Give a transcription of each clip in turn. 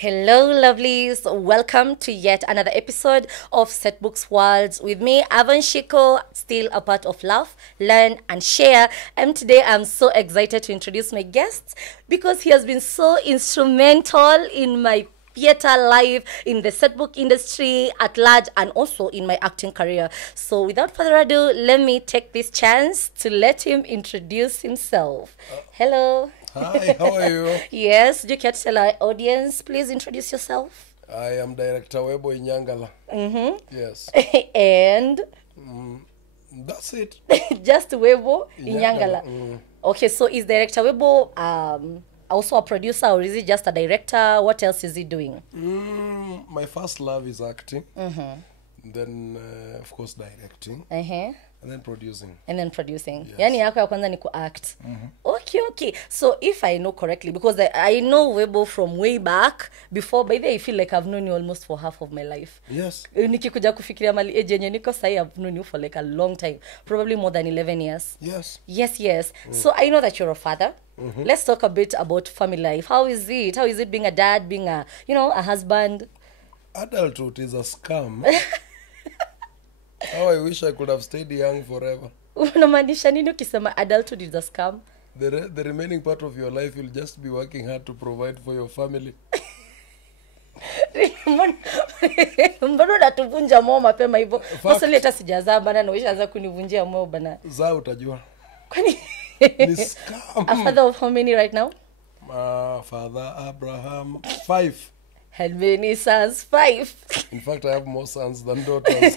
Hello, lovelies. Welcome to yet another episode of Setbooks Worlds with me, Avan Shiko, still a part of Laugh, Learn, and Share. And today I'm so excited to introduce my guest because he has been so instrumental in my theater life, in the setbook industry at large, and also in my acting career. So without further ado, let me take this chance to let him introduce himself. Hello. Hi, how are you? Yes, you can tell our audience, please introduce yourself. I am Director Webbo in Nyangala. Yes. And That's it. just Webbo in Nyangala. Nyangala. Okay, so is Director Webbo also a producer, or is he just a director? What else is he doing? My first love is acting. Then, of course, directing. And then producing. Yes. Yani yako ya kwanza ni ku-act. Okay. So if I know correctly, because I know Webbo from way back, before, by the way, I feel like I've known you almost for half of my life. Yes. Nikikuja kufikiria mali age yenye niko sahi, I've known you for like a long time. Probably more than 11 years. Yes. So I know that you're a father. Let's talk a bit about family life. How is it? How is it being a dad, being a husband? Adulthood is a scam. How I wish I could have stayed young forever. Unamaanisha nini ukisema adulthood is a scam? The remaining part of your life you'll just be working hard to provide for your family. Mbona unatuvunja moyo mapema hivyo? Sasa leta sijazaa bana na wishaanza kunivunjia moyo bana. Zaa utajua. Kwani Ni scam. A father of how many right now? Father Abraham 5. Had many sons? 5. In fact, I have more sons than daughters.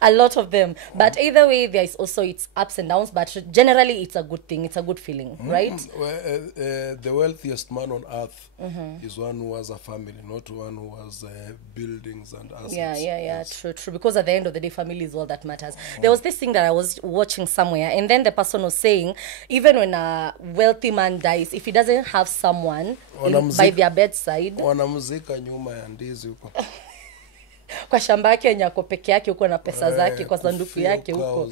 A lot of them. But either way, there is also its ups and downs. But generally, it's a good thing. It's a good feeling, right? The wealthiest man on earth is one who has a family, not one who has buildings and assets. Yeah. Yes. True. Because at the end of the day, family is all that matters. There was this thing that I was watching somewhere, and then the person was saying, even when a wealthy man dies, if he doesn't have someone by their bedside, wanamuzika nyuma ya ndizi huko. Kwa shamba yake yenye ako peke yake huko na pesa zake kwa sanduku yake huko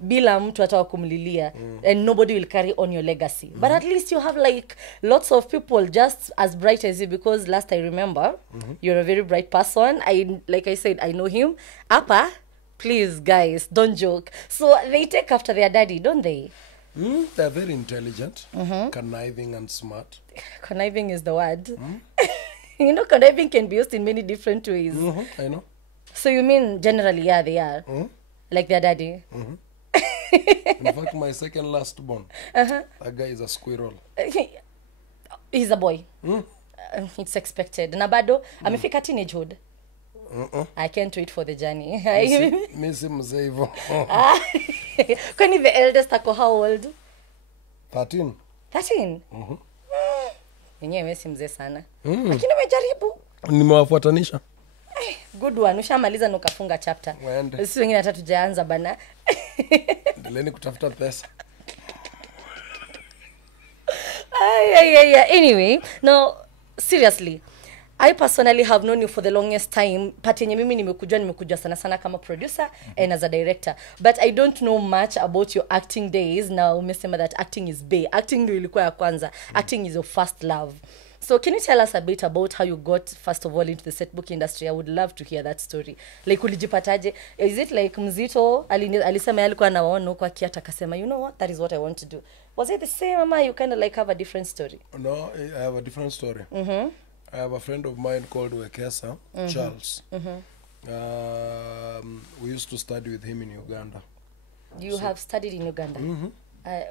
bila mtu hata wa kumlilia, and nobody will carry on your legacy. But at least you have like lots of people just as bright as you, because last I remember you're a very bright person. Like I said, I know him. Apa, please guys, don't joke. So they take after their daddy, don't they? They're very intelligent, conniving and smart. Conniving is the word. You know, conniving can be used in many different ways. I know. So you mean generally, yeah, they are like their daddy. In fact, my second last born, that guy is a squirrel. He's a boy. It's expected. Nabado, amefika teenagehood. I can't wait for the journey. Misi mzee hivyo. Kwani the eldest ako how old? 13. 13? Yenyewe si mzee sana. Lakini umejaribu. Nimewafuatanisha. Good one. Ushamaliza na ukafunga chapter. Sisi wengine hata tujaanza bana. Ndeleni kutafuta pesa. Yeah. Anyway, no, seriously, I personally have known you for the longest time. But yenye mimi nimekujua sana kama producer and as a director. But I don't know much about your acting days. Now umesema that acting is bay. Acting ndio ilikuwa ya kwanza. Acting is your first love. So can you tell us a bit about how you got first of all into the setbook industry? I would love to hear that story. Like ulijipataje? Is it like mzito alisema alikuwa anaona huko akiata akasema, you know what, that is what I want to do. Was it the same, ama you kind of like have a different story? No, I have a different story. I have a friend of mine called Wekesa, Charles. We used to study with him in Uganda. You have studied in Uganda?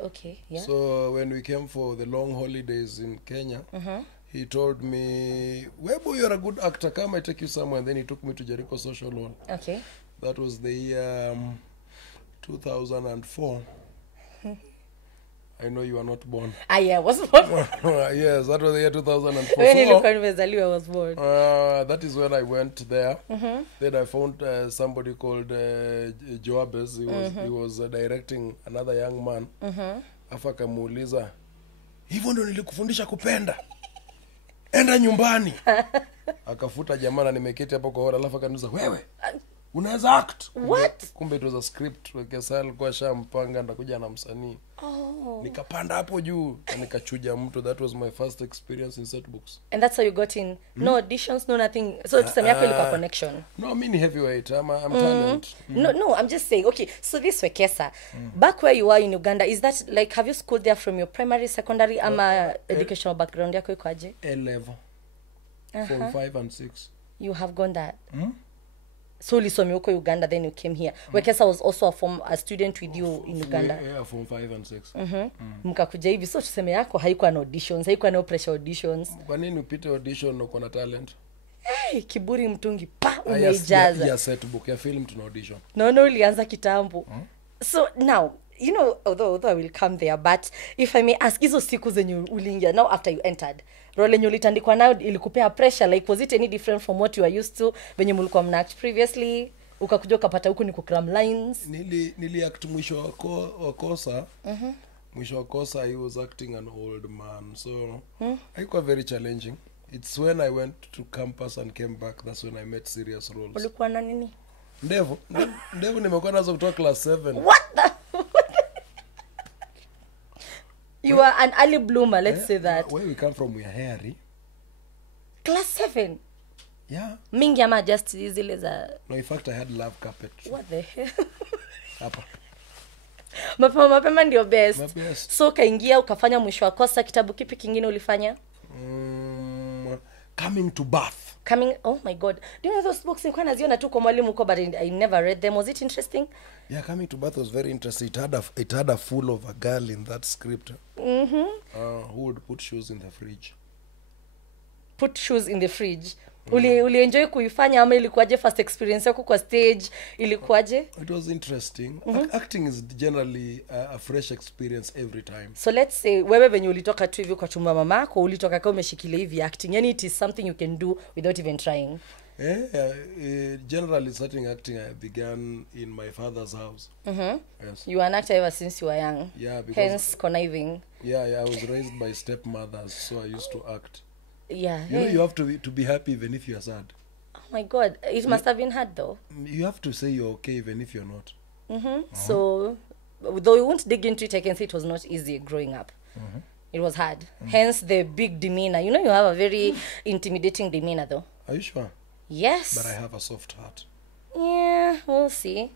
Okay, yeah. So when we came for the long holidays in Kenya, he told me, Webbo, you're a good actor, come I take you somewhere. And then he took me to Jericho Social Hall. Okay. That was the year 2004. I know you are not born. I was born. Yes, that was the year 2004. When I was born. That is when I went there. Then I found somebody called Joabes. He was directing another young man. Afa akamuuliza, hivyo ndo nilikufundisha kupenda? Enda nyumbani. Akafuta jamaa na nimeketi hapo kwa hora, alafu akaniuliza, wewe unaweza act? What? Kumbe it was a script. Wekesa alikuwa shampanga ndakuja na msanii. nikapanda hapo juu na nikachuja mtu. That was my first experience in Setbooks. And that's how you got in. No auditions, no nothing. So tuseme yako ilikuwa connection. No, me ni heavyweight. I'm talent. No, I'm just saying. Okay, so this Wekesa, back where you are in Uganda, is that like, have you schooled there from your primary, secondary, ama educational background yako iko aje? A level. From 5 and 6. You have gone that. So ulisomea huko Uganda, then you came here. Wekesa was also a student with you in Uganda. Yeah, from 5 and 6. Mkakuja hivi, so tuseme yako haikuwa na auditions, haikuwa na pressure auditions. Kwa nini upite audition uko na talent? Hey, kiburi mtungi pa umeijaza. Ya Setbook ya film tuna audition. No, ulianza kitambo. So now, you know, although I will come there, but if I may ask, hizo siku zenye uliingia now after you entered, role yenye ulitandikwa nayo ilikupea pressure, like was it any different from what you are used to venye mlikuwa mnaact previously? Ukakuja ukapata huku ni kukram lines. Nili act mwisho wa kosa. Mwisho wa kosa I was acting an old man, so haikuwa very challenging. It's when I went to campus and came back, that's when I met serious roles. Ulikuwa na nini? Ndevu nimekuwa nazo kutoka class 7. What the You are an early bloomer, let's say that. Where we come from, we are hairy. Class 7? Yeah. Mingi ama just zile za... No, in fact I had love carpet. What the hell? Hapa. Mapema ndio best. My best. So kaingia ukafanya mwisho wa kosa, kitabu kipi kingine ulifanya? Coming to Bath. Oh my god. Do you know those books nilikuwa naziona tu kwa mwalimu huko, but I never read them. Was it interesting? Yeah, Coming to Bath was very interesting. It had a full of a girl in that script. Who would put shoes in the fridge. Put shoes in the fridge. Uli enjoy kuifanya ama ilikuwaje first experience yako kwa stage? Ilikuwaje? It was interesting. Acting is generally a fresh experience every time. So let's say wewe venye ulitoka tu hivi kwa chumba mamako, ulitoka kama umeshikilia hivi acting. Yani it is something you can do without even trying. Generally starting acting I began in my father's house. Yes. You were an actor ever since you were young. Yeah, because hence conniving. Yeah, I was raised by stepmothers, so I used to act. Yeah. You know, you have to be happy even if you are sad. Oh my god, it must have been hard though. You have to say you're okay even if you're not. So though we won't dig into it, I can say it was not easy growing up. It was hard. Hence the big demeanor. You know, you have a very intimidating demeanor though. Are you sure? Yes. But I have a soft heart. Yeah, we'll see.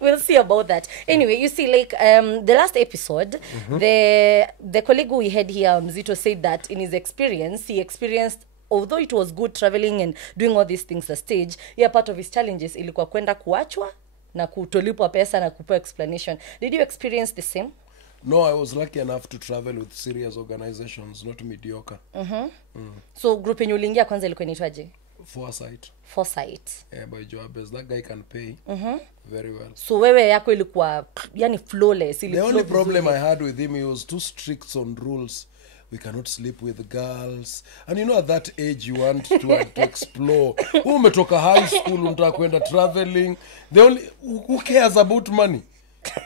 We'll see about that. Anyway, you see, like the last episode, the colleague we had here, Mzito, said that in his experience, he experienced, although it was good traveling and doing all these things the stage, yeah, part of his challenges ilikuwa kwenda kuachwa na kutolipwa pesa na kupewa explanation. Did you experience the same? No, I was lucky enough to travel with serious organizations, not mediocre. So group yenye uliingia kwanza ilikuwa inaitwaje? Foresight. Yeah, by Joabes. That guy can pay very well. So wewe yako ilikuwa yani flawless. The only problem I had with him, he was too strict on rules. We cannot sleep with girls. And you know, at that age, you want to explore. Umetoka high school, unataka kwenda traveling. Who cares about money?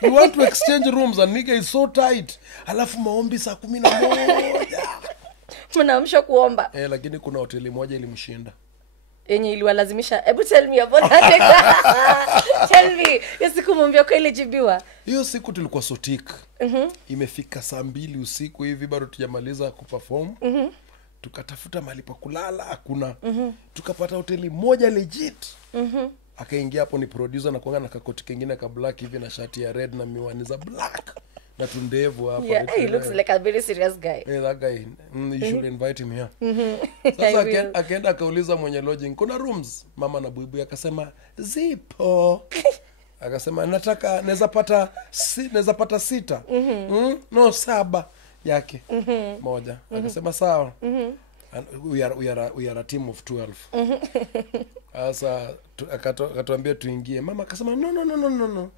You want to exchange rooms and nigga is so tight. Alafu maombi saa 11. Mnaamsha kuomba. Lakini kuna hoteli moja ilimshinda. Yenye iliwalazimisha. Ebu tell me about that. Tell me. Hiyo siku mwambia kwa ile jibiwa. Hiyo siku tulikuwa sotik. Imefika saa 2 usiku hivi bado tujamaliza kuperform. Tukatafuta mahali pa kulala hakuna. Tukapata hoteli moja legit. Akaingia hapo ni producer na kuanga na kakoti kingine ka black hivi na shati ya red na miwani za black. Na tundevu hapa. Yeah, he looks like a very serious guy. Yeah, that guy. You should invite him here. Sasa akaenda akauliza mwenye lodging, kuna rooms? Mama na buibu akasema, zipo. Akasema, naweza pata 6. No, 7 yake. Moja. Akasema, sawa. And we are a team of 12. Sasa akatuambia tuingie. Mama akasema, no.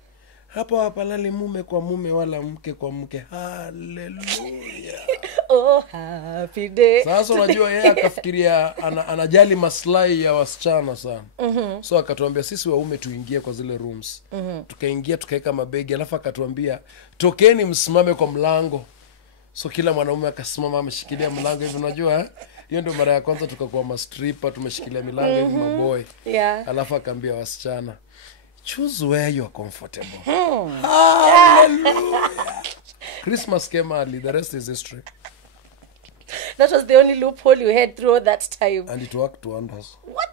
Hapa hapalali mume kwa mume wala mke kwa mke. Hallelujah. Oh, happy day. Sasa unajua yeye akafikiria anajali maslahi ya wasichana sana. So akatuambia sisi waume tuingie kwa zile rooms. Tukaingia tukaeka mabegi alafu akatuambia tokeni msimame kwa mlango. So kila mwanaume akasimama ameshikilia mlango hivi unajua hiyo ndio mara ya kwanza tukakuwa ma stripper tumeshikilia milango hivi maboy. Yeah. Alafu akaambia wasichana choose where you are comfortable. Hallelujah. Christmas came early, the rest is history. That was the only loophole you had throughout that time. And it worked wonders. What?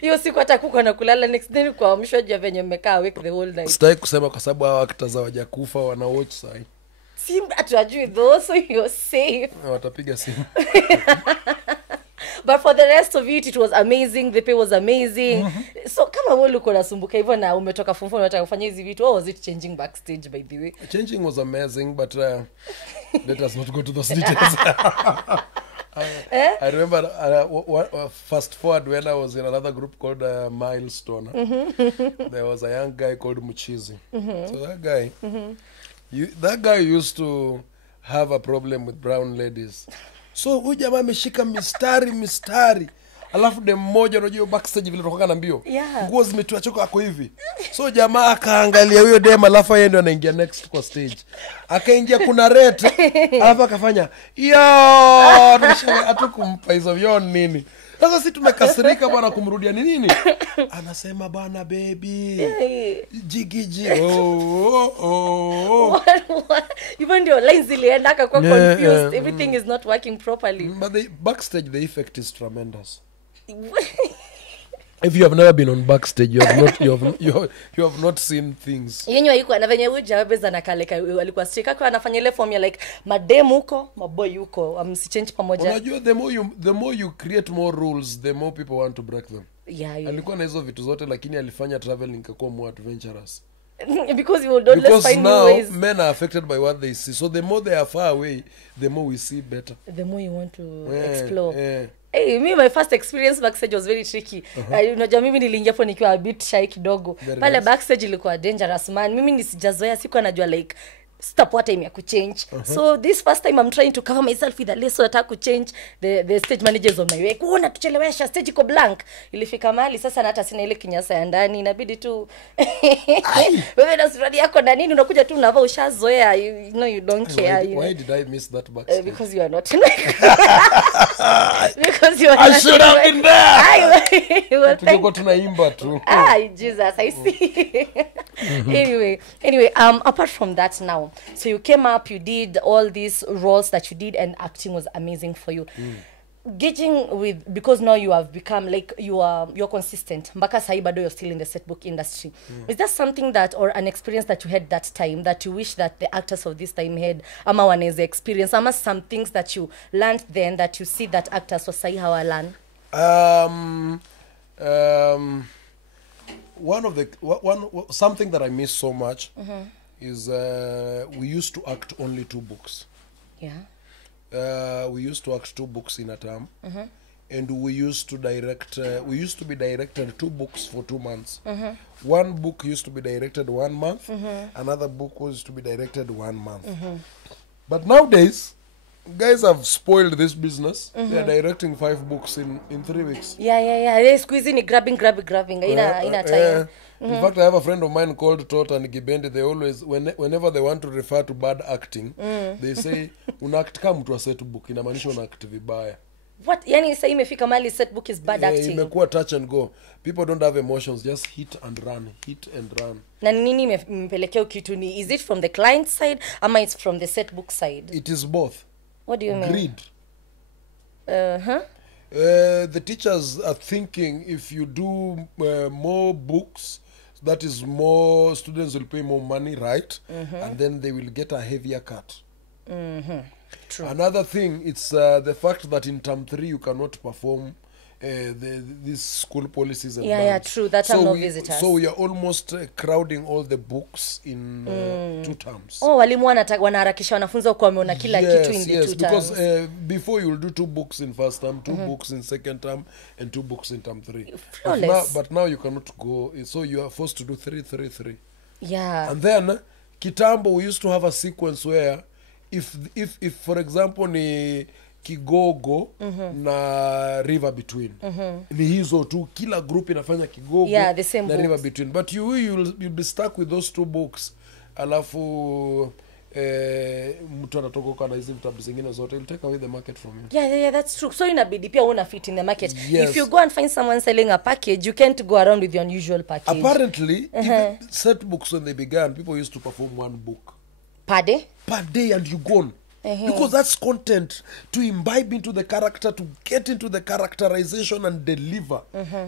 Hiyo siku hata kuko na kulala next day kwa mshoja venye mmekaa awake the whole night. Sitaki kusema kwa sababu hao actors hawajakufa, wana watch sai. Sim atujui those, so you're safe. Watapiga simu. But for the rest of it was amazing. The pay was amazing. So kama wewe uko nasumbuka hivyo na umetoka form 4 unataka kufanya hizi vitu, how was it changing backstage, by the way? Changing was amazing, but let us not go to those details. I remember fast forward when I was in another group called Milestone. There was a young guy called Muchizi. So that guy used to have a problem with brown ladies. So huyu jamaa ameshika mistari. Alafu dem mmoja unajua backstage vile toka na mbio. Nguo zimetua choka ako hivi. So jamaa akaangalia huyo dem, alafu yeye ndo anaingia next kwa stage. Akaingia kuna rate, alafu akafanya atakumpa hizo vyo nini. Sasa sisi tumekasirika bwana kumrudia ni nini? Anasema bana baby. Jigiji. What? Even your lines zilienda kwa confused. Everything is not working properly. But backstage the effect is tremendous. If you have never been on backstage, you have not seen things. Yenyewe yuko na venye huja wabeza na kaleka alikuwa strika kwa anafanya ile form ya like madem huko, maboy huko, msichange pamoja. Unajua the more you create more rules, the more people want to break them. Yeah. Alikuwa na hizo vitu zote lakini alifanya traveling ikakuwa more adventurous. Because you don't let's find new ways. Because now men are affected by what they see. So the more they are far away, the more we see better. The more you want to explore. Hey, my first experience backstage was very tricky. Unajua mimi niliingia hapo nikiwa a bit shy kidogo. Pale backstage ilikuwa dangerous man. Mimi nisijazoea, sikuwa najua like stop what time ya kuchange. So this first time I'm trying to cover myself with a lace nataka kuchange. The stage managers on my way. Kuona tuchelewesha, stage iko blank. Ilifika mahali sasa na hata sina ile kinyasa ya ndani, inabidi tu wewe na sura yako na nini unakuja tu unavaa ushazoea, you know you don't care. Why did I miss that backstage? Because you are not because you are I should have been there. Well, tulikuwa tunaimba tu. Jesus, I see. Anyway, apart from that now, so you came up, you did all these roles that you did, and acting was amazing for you. Gauging with, because now you have become like you're consistent. Mpaka sahi bado you're still in the set book industry. Is that something that, or an experience that you had that time that you wish that the actors of this time had? Ama waneze experience? Ama some things that you learned then that you see that actors wa sahi hawa learn? Something that I miss so much is we used to act only 2 books. Yeah. We used to act 2 books in a term. And we used to direct, we used to be directed 2 books for 2 months. One book used to be directed 1 month. Another book was to be directed 1 month. But nowadays, guys have spoiled this business. They're directing 5 books in 3 weeks. Yeah. They're squeezing it, grabbing. In a time. In fact, I have a friend of mine called Tota and Gibendi. They always, whenever they want to refer to bad acting, they say, unact kama mtu wa set book, inamaanisha unact vibaya. What? Yani sasa imefika mali set book is bad acting. Imekuwa touch and go. People don't have emotions, just hit and run. Na nini imepelekea kitu ni, is it from the client side ama it's from the set book side? It is both. What do you mean? Greed. The teachers are thinking if you do more books, that is more students will pay more money, right? And then they will get a heavier cut. True. Another thing, it's the fact that in term 3 you cannot perform these school policies and bands. True. That time no visitors. So we are almost crowding all the books in 2 terms. Walimu wanaharakisha wanafunza kwa wameona kila kitu in the 2 terms. Because before you will do 2 books in first term, 2 books in second term, and 2 books in term 3. But now you cannot go, so you are forced to do 3. Yeah. And then kitambo we used to have a sequence where if for example ni Kigogo na River Between, ni hizo tu, kila group inafanya Kigogo the same na River Between, but you'll be stuck with those 2 books. Alafu mtu anatoka na hizi vitabu zingine zote, it'll take away the market from you. Yeah, that's true. So inabidi pia una fit in the market. Yes. If you go and find someone selling a package, you can't go around with your unusual package. Apparently, even Setbooks, when they began, people used to perform one book Per day? per day, and you gone. Because that's content to imbibe into the character, to get into the characterization and deliver.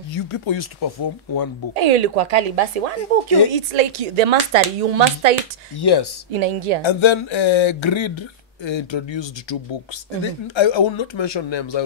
You people used to perform one book. Hiyo ilikuwa kali basi. One book, it's like the mastery. You master it. Yes. Inaingia. And then Grid introduced 2 books. I will not mention names. I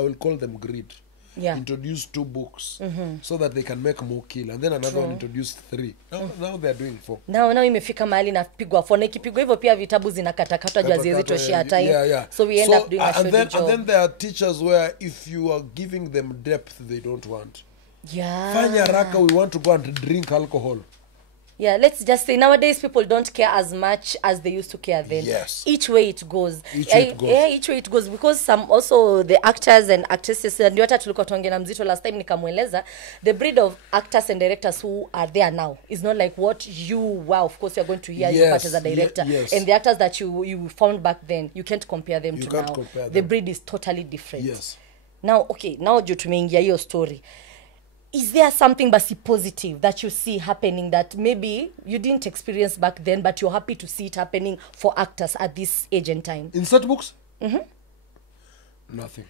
will call them Grid. Yeah. Introduced 2 books so that they can make more kill, and then another one introduced 3. Now they are doing 4. Now imefika mahali napigwa phone. Ikipigwa hivyo pia vitabu zinakatakatwa juu haziwezi toshea time. Yeah. So we end up doing a shoddy job. And then there are teachers where if you are giving them depth, they don't want. Yeah. Fanya raka, we want to go and drink alcohol. Yeah, let's just say nowadays people don't care as much as they used to care then. Yes. Each way it goes. Each way it goes. Yeah, each way it goes, because some also the actors and actresses, and hata tulikuwa tuongea na Mzito last time nikamweleza, the breed of actors and directors who are there now is not like what you were. Of course you're going to hear your part as a director. Yes. And the actors that you found back then, you can't compare them to can't now. compare The them. breed is totally different. Yes. Now juu tumeingia hiyo story. Is there something basi positive that you see happening that maybe you didn't experience back then, but you're happy to see it happening for actors at this age and time? In Setbooks? Nothing.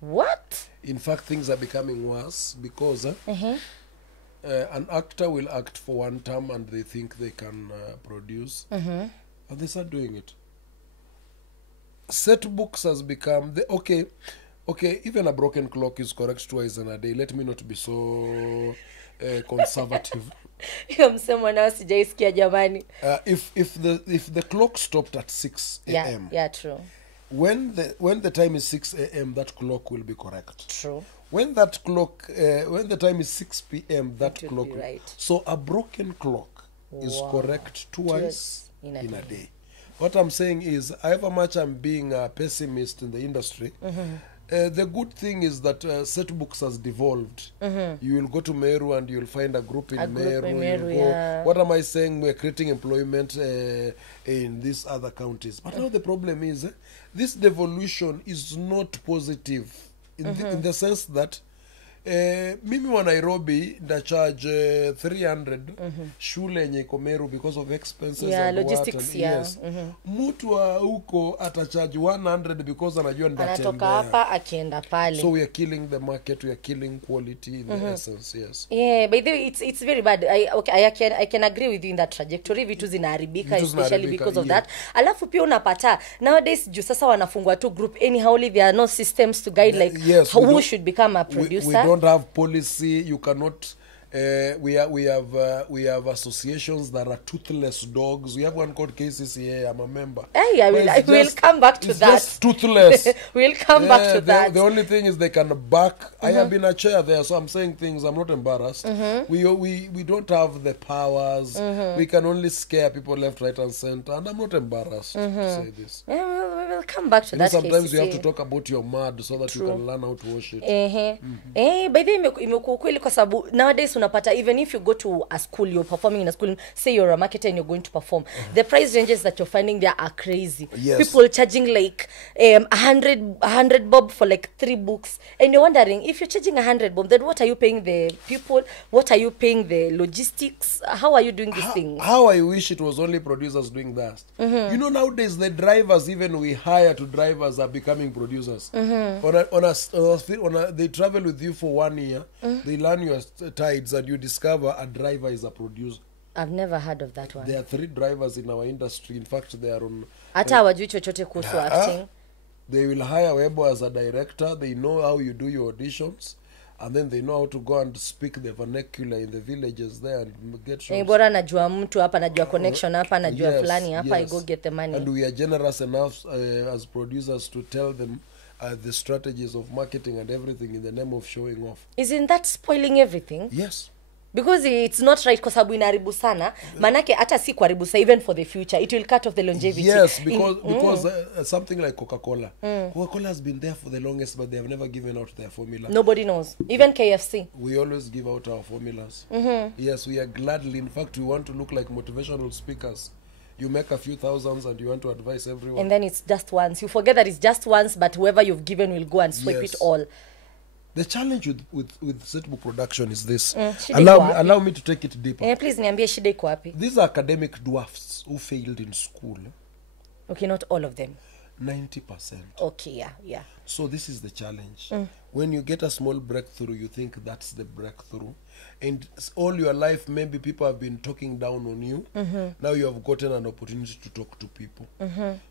What? In fact, things are becoming worse because an actor will act for one term and they think they can produce, and they start doing it. Setbooks has become okay, even a broken clock is correct twice in a day. Let me not be so conservative. Msemo nao sijaisikia jamani. If the clock stopped at 6 a.m. Yeah, true. When the time is 6 a.m., that clock will be correct. True. When the time is 6 p.m., that clock will be right. So a broken clock is correct twice in a day. What I'm saying is, however much I'm being a pessimist in the industry, the good thing is that Setbooks has devolved. You will go to Meru and you'll find a group in Meru. Yeah. What am I saying? We're creating employment in these other counties. But now the problem is, this devolution is not positive in the sense that mimi wa Nairobi nda charge 300 shule yenye iko Meru because of expenses and logistics, yes. Mtu wa huko atacharge 100 because anajua anatoka ndatembea. hapa akienda pale. So we are killing the market, we are killing quality in the essence, yes. Yeah, by the way, it's very bad. I can agree with you in that trajectory. Vitu zinaharibika, especially because of that. Alafu pia unapata nowadays juu sasa wanafungwa tu group anyhowly, there are no systems to guide like who should become a producer. We don't have policy. You cannot. We have associations that are toothless dogs. We have one called KCCA. I'm a member. Hey, I will come back to that. Just toothless. We'll come back to that. The only thing is they can back. I have been a chair there, so I'm saying things. I'm not embarrassed. We don't have the powers. We can only scare people left, right, and center. And I'm not embarrassed to say this. Yeah, we'll come back to that. Sometimes KCCA. you have to talk about your mud so that you can learn how to wash it. By the way, imekuwa kweli kwa sababu nowadays unapata, even if you go to a school, you're performing in a school, say you're a marketer and you're going to perform, the price ranges that you're finding there are crazy. Yes. People charging like 100 bob for like 3 books, and you're wondering, if you're charging 100 bob, then what are you paying the people? What are you paying the logistics? How are you doing these things? How I wish it was only producers doing that. You know, nowadays the drivers, even we hire to drivers, are becoming producers. They travel with you for 1 year, they learn your tides, and you discover a driver is a producer. I've never heard of that one. There are 3 drivers in our industry. In fact, they are on. Hata hawajui chochote kuhusu acting. They will hire Webbo as a director. They know how you do your auditions, and then they know how to go and speak the vernacular in the villages there and get shows. Bora najua mtu hapa, najua connection hapa, najua Yes, fulani hapa, I yes. go get the money. And we are generous enough as producers to tell them the strategies of marketing and everything in the name of showing off. Isn't that spoiling everything? Yes. Because it's not right, kwa sababu inaharibu sana. Manake hata si kuharibu sa, even for the future it will cut off the longevity. Yes, because something like Coca-Cola. Coca-Cola has been there for the longest, but they have never given out their formula. Nobody knows. Even KFC. We always give out our formulas. Yes, we are gladly. In fact, we want to look like motivational speakers. you make a few thousands and you want to advise everyone. And then it's just once. You forget that it's just once, but whoever you've given will go and swipe Yes. it all. The challenge with Setbook production is this. shida iko wapi? Allow me to take it deeper. Please niambie shida iko wapi? These are academic dwarfs who failed in school. Okay, not all of them. 90%. Okay, yeah. So this is the challenge. When you get a small breakthrough, you think that's the breakthrough. And all your life, maybe people have been talking down on you. Now you have gotten an opportunity to talk to people.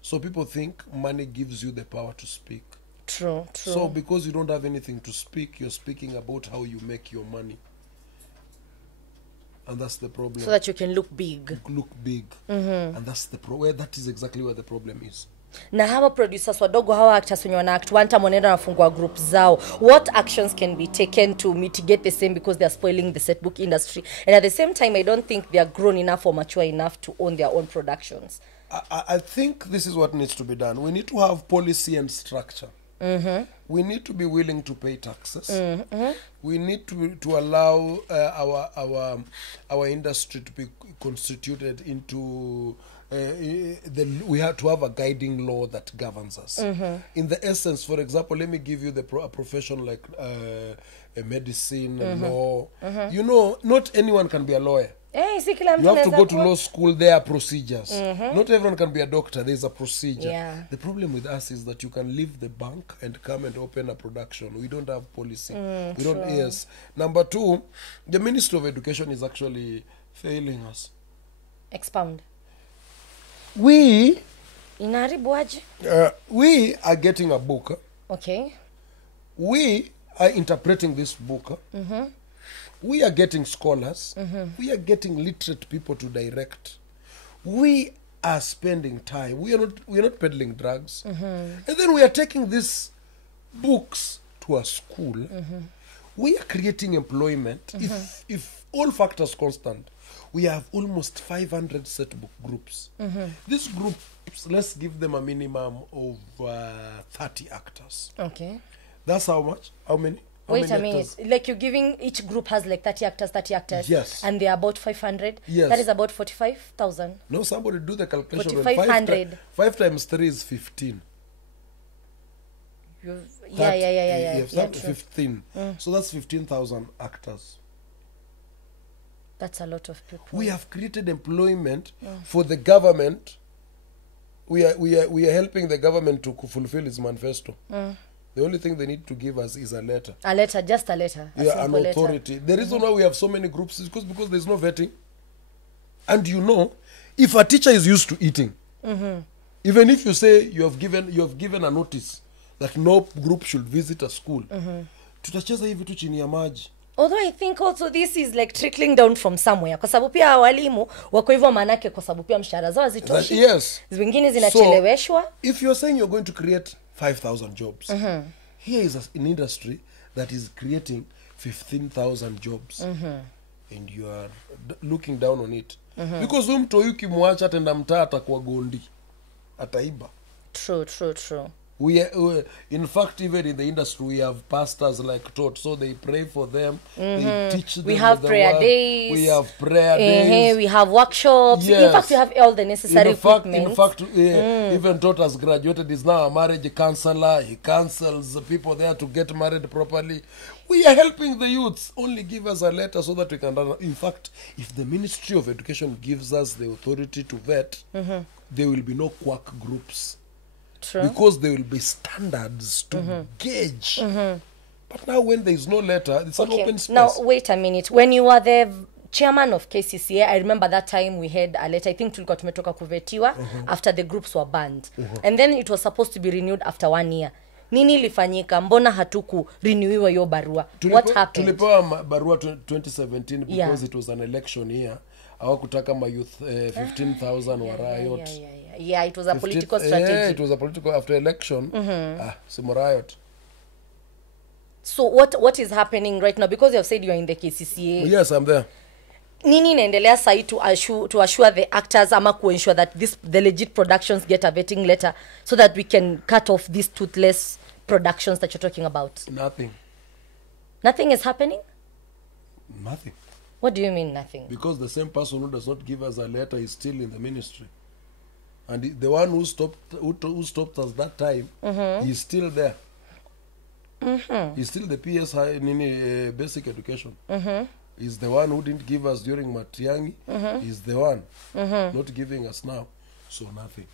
So people think money gives you the power to speak. True. So because you don't have anything to speak, you're speaking about how you make your money. And that's the problem. So that you can look big. Look big. And that's the that is exactly where the problem is. Na hawa producers wadogo, hawa actors wenye wana act, one time wanaenda nafungua group zao, what actions can be taken to mitigate the same, because they are spoiling the set book industry, and at the same time I don't think they are grown enough or mature enough to own their own productions. I think this is what needs to be done. We need to have policy and structure. We need to be willing to pay taxes. We need to allow our industry to be constituted into we have to have a guiding law that governs us. In the essence, for example, let me give you a profession like medicine and law. You know, not anyone can be a lawyer. You have to go to law school. There are procedures. Not everyone can be a doctor. There's a procedure. Yeah. The problem with us is that you can leave the bank and come and open a production. We don't have policy. We don't. Yes. Number two, the Ministry of Education is actually failing us. Expound. We are getting a book. Okay. We are interpreting this book. We are getting scholars. We are getting literate people to direct. We are spending time. We are not peddling drugs. And then we are taking these books to a school. We are creating employment. If all factors constant, we have almost 500 Setbook groups. These groups, let's give them a minimum of 30 actors. Okay. That's how much? How many? Wait a minute. Like you're giving, each group has like 30 actors. Yes. And they're about 500. Yes. That is about 45,000. No, somebody do the calculation. 4,500. 5 times 3 is 15. Yeah. 15. So that's 15,000 actors. That's a lot of people. We have created employment for the government. We are helping the government to fulfill its manifesto. The only thing they need to give us is a letter. A letter, just a letter. An authority. The reason why we have so many groups is because there's no vetting. And you know, if a teacher is used to eating, even if you say you have given a notice that no group should visit a school, tutacheza hivi tu chini ya maji. Although I think also this is like trickling down from somewhere. Kwa sababu pia walimu wako hivyo manake kwa sababu pia mshahara zao hazitoshi. Yes. Zingine zinacheleweshwa. So, if you're saying you're going to create 5,000 jobs, here is an industry that is creating 15,000 jobs. And you are looking down on it. Because mtu ukimwacha atenda mtaa atakuwa gondi. Ataiba. True. We in fact, even in the industry, we have pastors like taught, so they pray for them. They teach them. We have prayer days. We have prayer days. We have workshops. Yes. In fact, we have all the necessary equipment. In fact, even taught has graduated, is now a marriage counselor. He counsels the people there to get married properly. We are helping the youths. Only give us a letter so that we can run. In fact, if the Ministry of Education gives us the authority to vet, there will be no quack groups. True. Because there will be standards to gauge. But now when there is no letter, it's an open space. Now, wait a minute. When you were the chairman of KCCA, I remember that time we had a letter. I think tulikuwa tumetoka kuvetiwa after the groups were banned. And then it was supposed to be renewed after 1 year. Nini ilifanyika? Mbona hatuku renewiwa hiyo barua? What happened? Tulipewa barua 2017 because it was an election year. Hawakutaka ma youth 15,000 were riot. Yeah, it was a political strategy. It was a political after election. Some riot. So what is happening right now? Because you have said you are in the KCCA. Yes, I'm there. Nini inaendelea sahi to assure the actors ama to ensure that the legit productions get a vetting letter so that we can cut off these toothless productions that you're talking about? Nothing is happening? Nothing. What do you mean nothing? Because the same person who does not give us a letter is still in the ministry. And the one who stopped us that time, he's still there. He's still the PS basic education. He's the one who didn't give us during Matiangi. He's the one not giving us now. So nothing.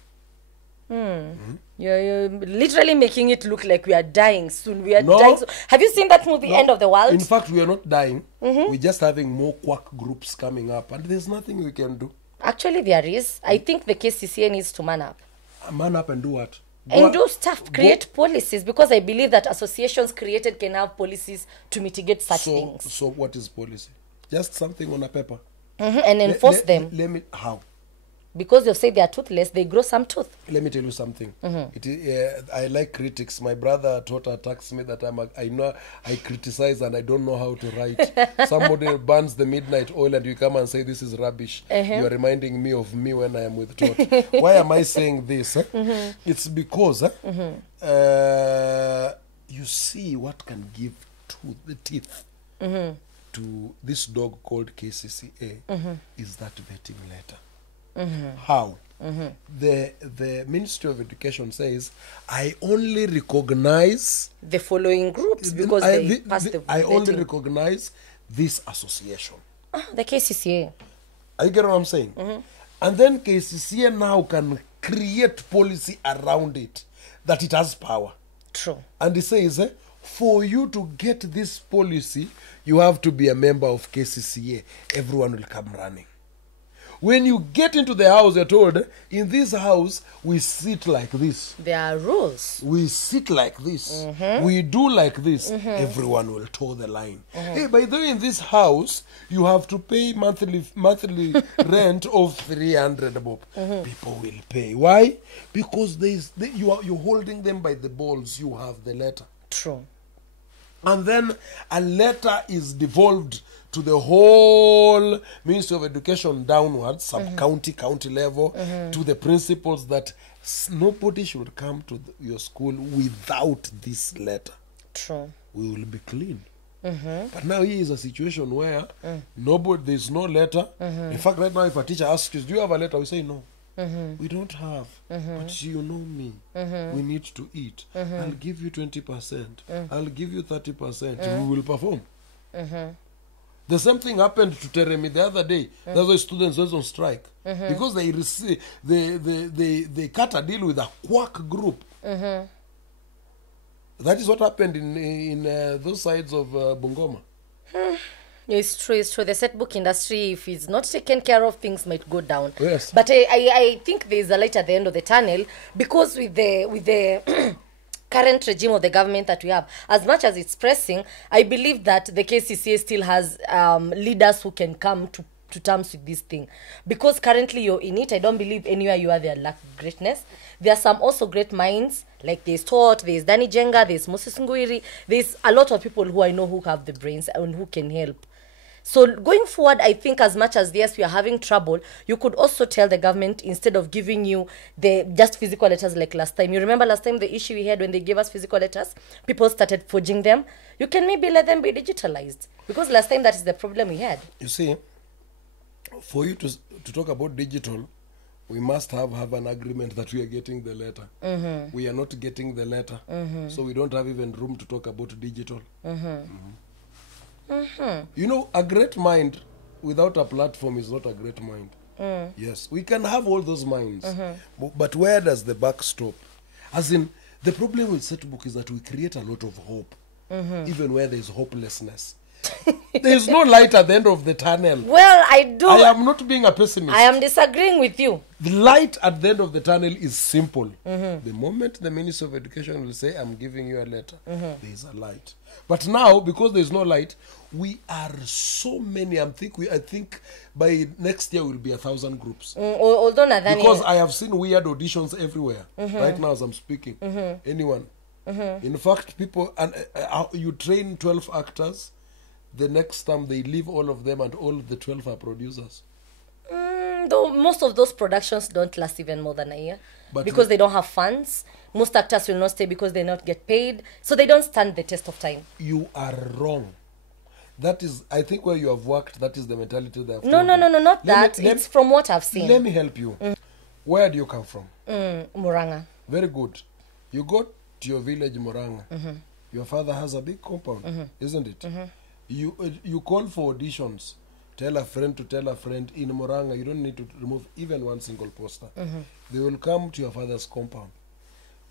You're literally making it look like we are dying soon. We are No. dying soon. Have you seen that movie, End of the World? In fact, we are not dying. We're just having more quack groups coming up, and there's nothing we can do. Actually, there is. I think the KCCA needs to man up. Man up and do what? And do stuff, create policies, because I believe that associations created can have policies to mitigate such things. So what is policy? Just something on a paper. And enforce them. Let me how? Because you say they are toothless, they grow some tooth. Let me tell you something. I like critics. My brother attacks me that I know I criticize and I don't know how to write. Somebody burns the midnight oil and you come and say this is rubbish. You are reminding me of me when I am with Tot. Why am I saying this? It's because you see what can give the teeth to this dog called KCCA is that vetting letter. How? The Ministry of Education says, I only recognize the following groups because they passed the I only vetting. recognize this association. The KCCA. Are you getting what I'm saying? And then KCCA now can create policy around it, that it has power. True. And it says, for you to get this policy, you have to be a member of KCCA. Everyone will come running. When you get into the house, you're told, in this house, we sit like this. There are rules. We sit like this. We do like this. Everyone will toe the line. Hey, by the way, in this house, you have to pay monthly rent of 300 bob. People will pay. Why? Because you're holding them by the balls. You have the letter. True. And then a letter is devolved to the whole Ministry of Education downwards, sub-county, county level, to the principals that nobody should come to your school without this letter. True. We will be clean. But now here is a situation where there's no letter. In fact, right now, if a teacher asks you, do you have a letter? We say no. We don't have. But you know me. We need to eat. I'll give you 20%. I'll give you 30%. We will perform. The same thing happened to Teremi the other day. That's why students went on strike. Because they cut a deal with a quack group. That is what happened in those sides of Bungoma. It's true, it's true. The set book industry, if it's not taken care of, things might go down. Yes. But I think there's a light at the end of the tunnel, because with the current regime of the government that we have, as much as it's pressing, I believe that the KCCA still has leaders who can come to terms with this thing. Because currently you're in it, I don't believe anywhere you are there lack greatness. There are some also great minds, like there's Tot, there's Danny Jenga, there's Moses Nguiri. There's a lot of people who I know who have the brains and who can help. So going forward, I think as much as, yes, we are having trouble, you could also tell the government, instead of giving you the just physical letters like last time. You remember last time the issue we had when they gave us physical letters? People started forging them. You can maybe let them be digitalized. Because last time that is the problem we had. You see, for you to talk about digital, we must have an agreement that we are getting the letter. We are not getting the letter. So we don't have even room to talk about digital. You know, a great mind without a platform is not a great mind. Yes, we can have all those minds. But where does the buck stop? As in, the problem with Setbook is that we create a lot of hope, even where there's hopelessness. There's no light at the end of the tunnel. Well, I am not being a pessimist. I am disagreeing with you. The light at the end of the tunnel is simple. The moment the Minister of Education will say, I'm giving you a letter, there is a light. But now, because there is no light, we are so many. I think by next year will be 1,000 groups. Because I have seen weird auditions everywhere. Right now as I'm speaking. Anyone. In fact, people, and you train 12 actors. The next time they leave all of them and all the 12 are producers. Though most of those productions don't last even more than a year. Because they don't have funds. Most actors will not stay because they not get paid. So they don't stand the test of time. You are wrong. That is, I think where you have worked, that is the mentality they have. No, not that. It's from what I've seen. Let me help you. Where do you come from? Muranga. Very good. You go to your village, Muranga. Your father has a big compound, isn't it? You call for auditions. Tell a friend to tell a friend in Muranga. You don't need to remove even one single poster. They will come to your father's compound.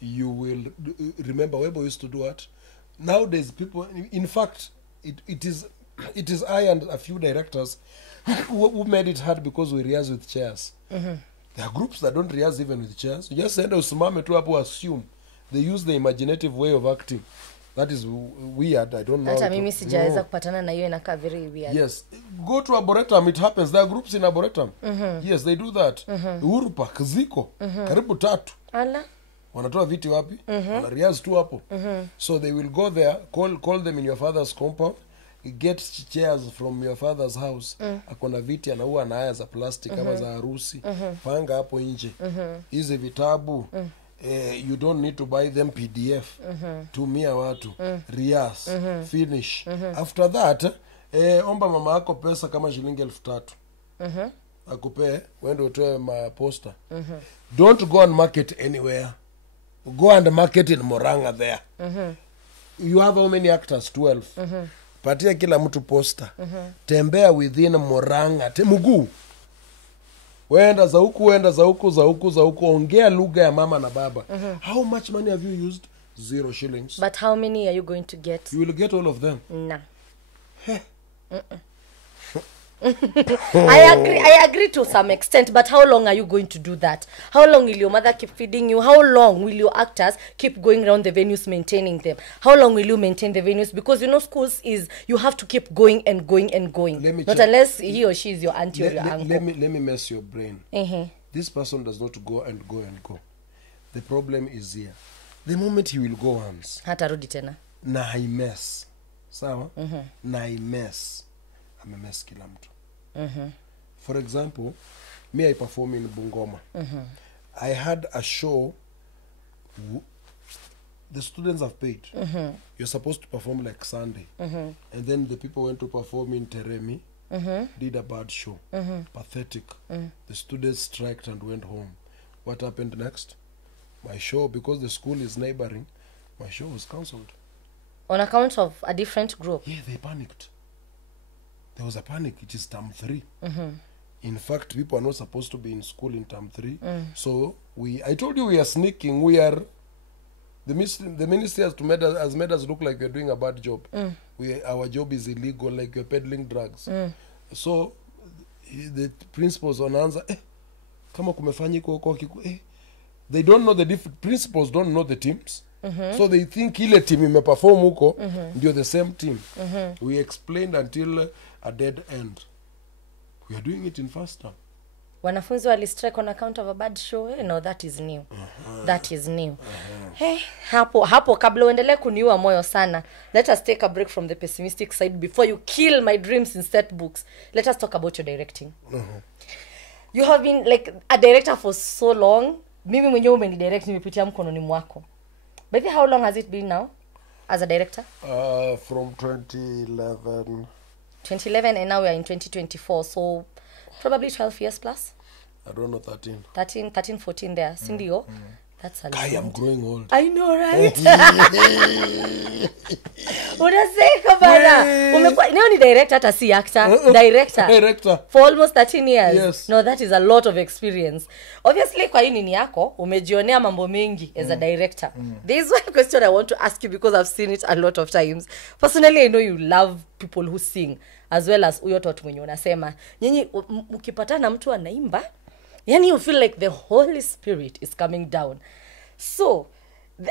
You will remember Webbo used to do what? Nowadays, people. In fact, it is I and a few directors who made it hard because we rehearse with chairs. There are groups that don't rehearse even with chairs. You just send usimame tu hapo, assume. They use the imaginative way of acting. That is weird. I don't know. Hata mimi sijaweza kupatana na hiyo, inakaa very weird. Yes. Go to Arboretum, it happens. There are groups in Arboretum. Yes, they do that. Uhuru Park, ziko. Karibu 3. Ala. Wanatoa viti wapi? Wanariaz tu hapo. So they will go there, call them in your father's compound. Get chairs from your father's house. Akona viti anaua na haya za plastic kama za harusi. Panga hapo nje. Hizi vitabu you don't need to buy them PDF. Tumia watu. Rias. Finish. After that, omba mama yako pesa kama shilingi 3,000. Akupe, wende utoe maposta. Don't go and market anywhere. Go and market in Muranga there. You have how many actors? 12. Patia kila mtu posta. Tembea within Muranga. Muguu. Wenda za huku, wenda za huku, za huku, za huku. Ongea lugha ya mama na baba. How much money have you used? 0 shillings. But how many are you going to get? You will get all of them. Nah. I agree to some extent, but how long are you going to do that? How long will your mother keep feeding you? How long will your actors keep going around the venues maintaining them? How long will you maintain the venues? Because schools is you have to keep going and going and going. Not unless he or she is your auntie or your uncle. Let me mess your brain. This person does not go and go and go. The problem is here. The moment he will go once, hatarudi tena. Na haimess. Sawa? Na haimess. Amemess kila mtu. For example, me I perform in Bungoma. I had a show. The students have paid. You're supposed to perform like Sunday. And then the people went to perform in Teremi. Did a bad show. Pathetic. The students striked and went home. What happened next? My show, because the school is neighboring, my show was cancelled. On account of a different group? Yeah, they panicked. There was a panic. It is term 3. In fact, people are not supposed to be in school in term 3. So I told you we are sneaking. We are the ministry has made us look like we are doing a bad job. Our job is illegal, like you're peddling drugs. So the principals on answer, kama kumefanyika huko they don't know the principals don't know the teams. So they think ile team imeperform huko ndio the same team. We explained until a dead end. We are doing it in first term. Wanafunzi wali strike on account of a bad show. No, that is new. That is new. Hey, hapo kabla uendelee kuniua moyo sana. Let us take a break from the pessimistic side before you kill my dreams in Setbooks. Let us talk about your directing. You have been like a director for so long. Mimi mwenyewe umenidirect, nimepitia mkononi mwako. Baby, how long has it been now as a director? From 2011. 2011, and now we are in 2024, so probably 12 years plus. I don't know, 13. 13, 14 there. Sindio? That's a lot. I am growing old. I know, right? Unaseka bana. Umekuwa leo ni director hata si actor. Director. For almost 13 years. Yes. No, that is a lot of experience. Obviously kwa hii nini yako umejionea mambo mengi as a director. There is one question I want to ask you because I've seen it a lot of times. Personally, I know you love people who sing as well as uyo watu mwenye unasema. Nyinyi ukipatana mtu anaimba, yani you feel like the Holy Spirit is coming down. So,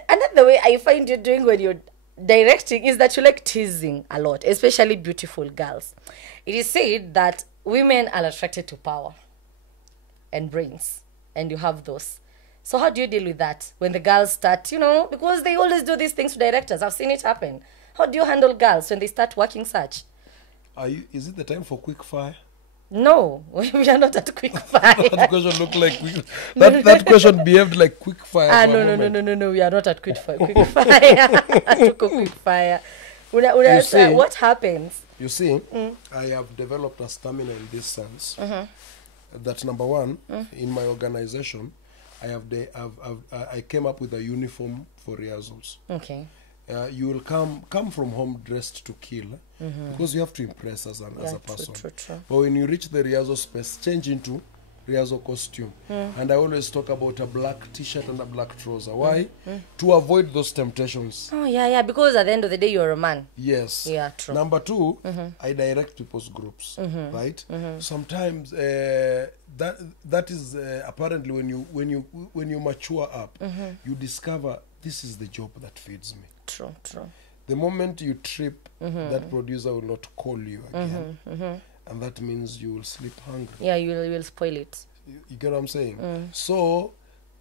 another way I find you doing when you're directing is that you like teasing a lot, especially beautiful girls. It is said that women are attracted to power and brains, and you have those. So how do you deal with that when the girls start, because they always do these things to directors. I've seen it happen. How do you handle girls when they start working such? Is it the time for quick fire? No, we are not at quick fire. That question looked like that question behaved like quick fire. No, we are not at quick fire. Quick fire. What happens? You see, I have developed a stamina in this sense. that number one, in my organization, I came up with a uniform for rehearsals. Okay. You will come from home dressed to kill, because you have to impress as a person. True. But when you reach the rehearsal space, change into rehearsal costume. And I always talk about a black t-shirt and a black trouser. Why? To avoid those temptations. Oh, yeah, because at the end of the day, you're a man. Yes. Yeah, true. Number two, I direct people's groups, right? Sometimes that is apparently when you mature up, you discover this is the job that feeds me. True. The moment you trip, that producer will not call you again, and that means you will sleep hungry. Yeah, you will spoil it. You get what I'm saying? So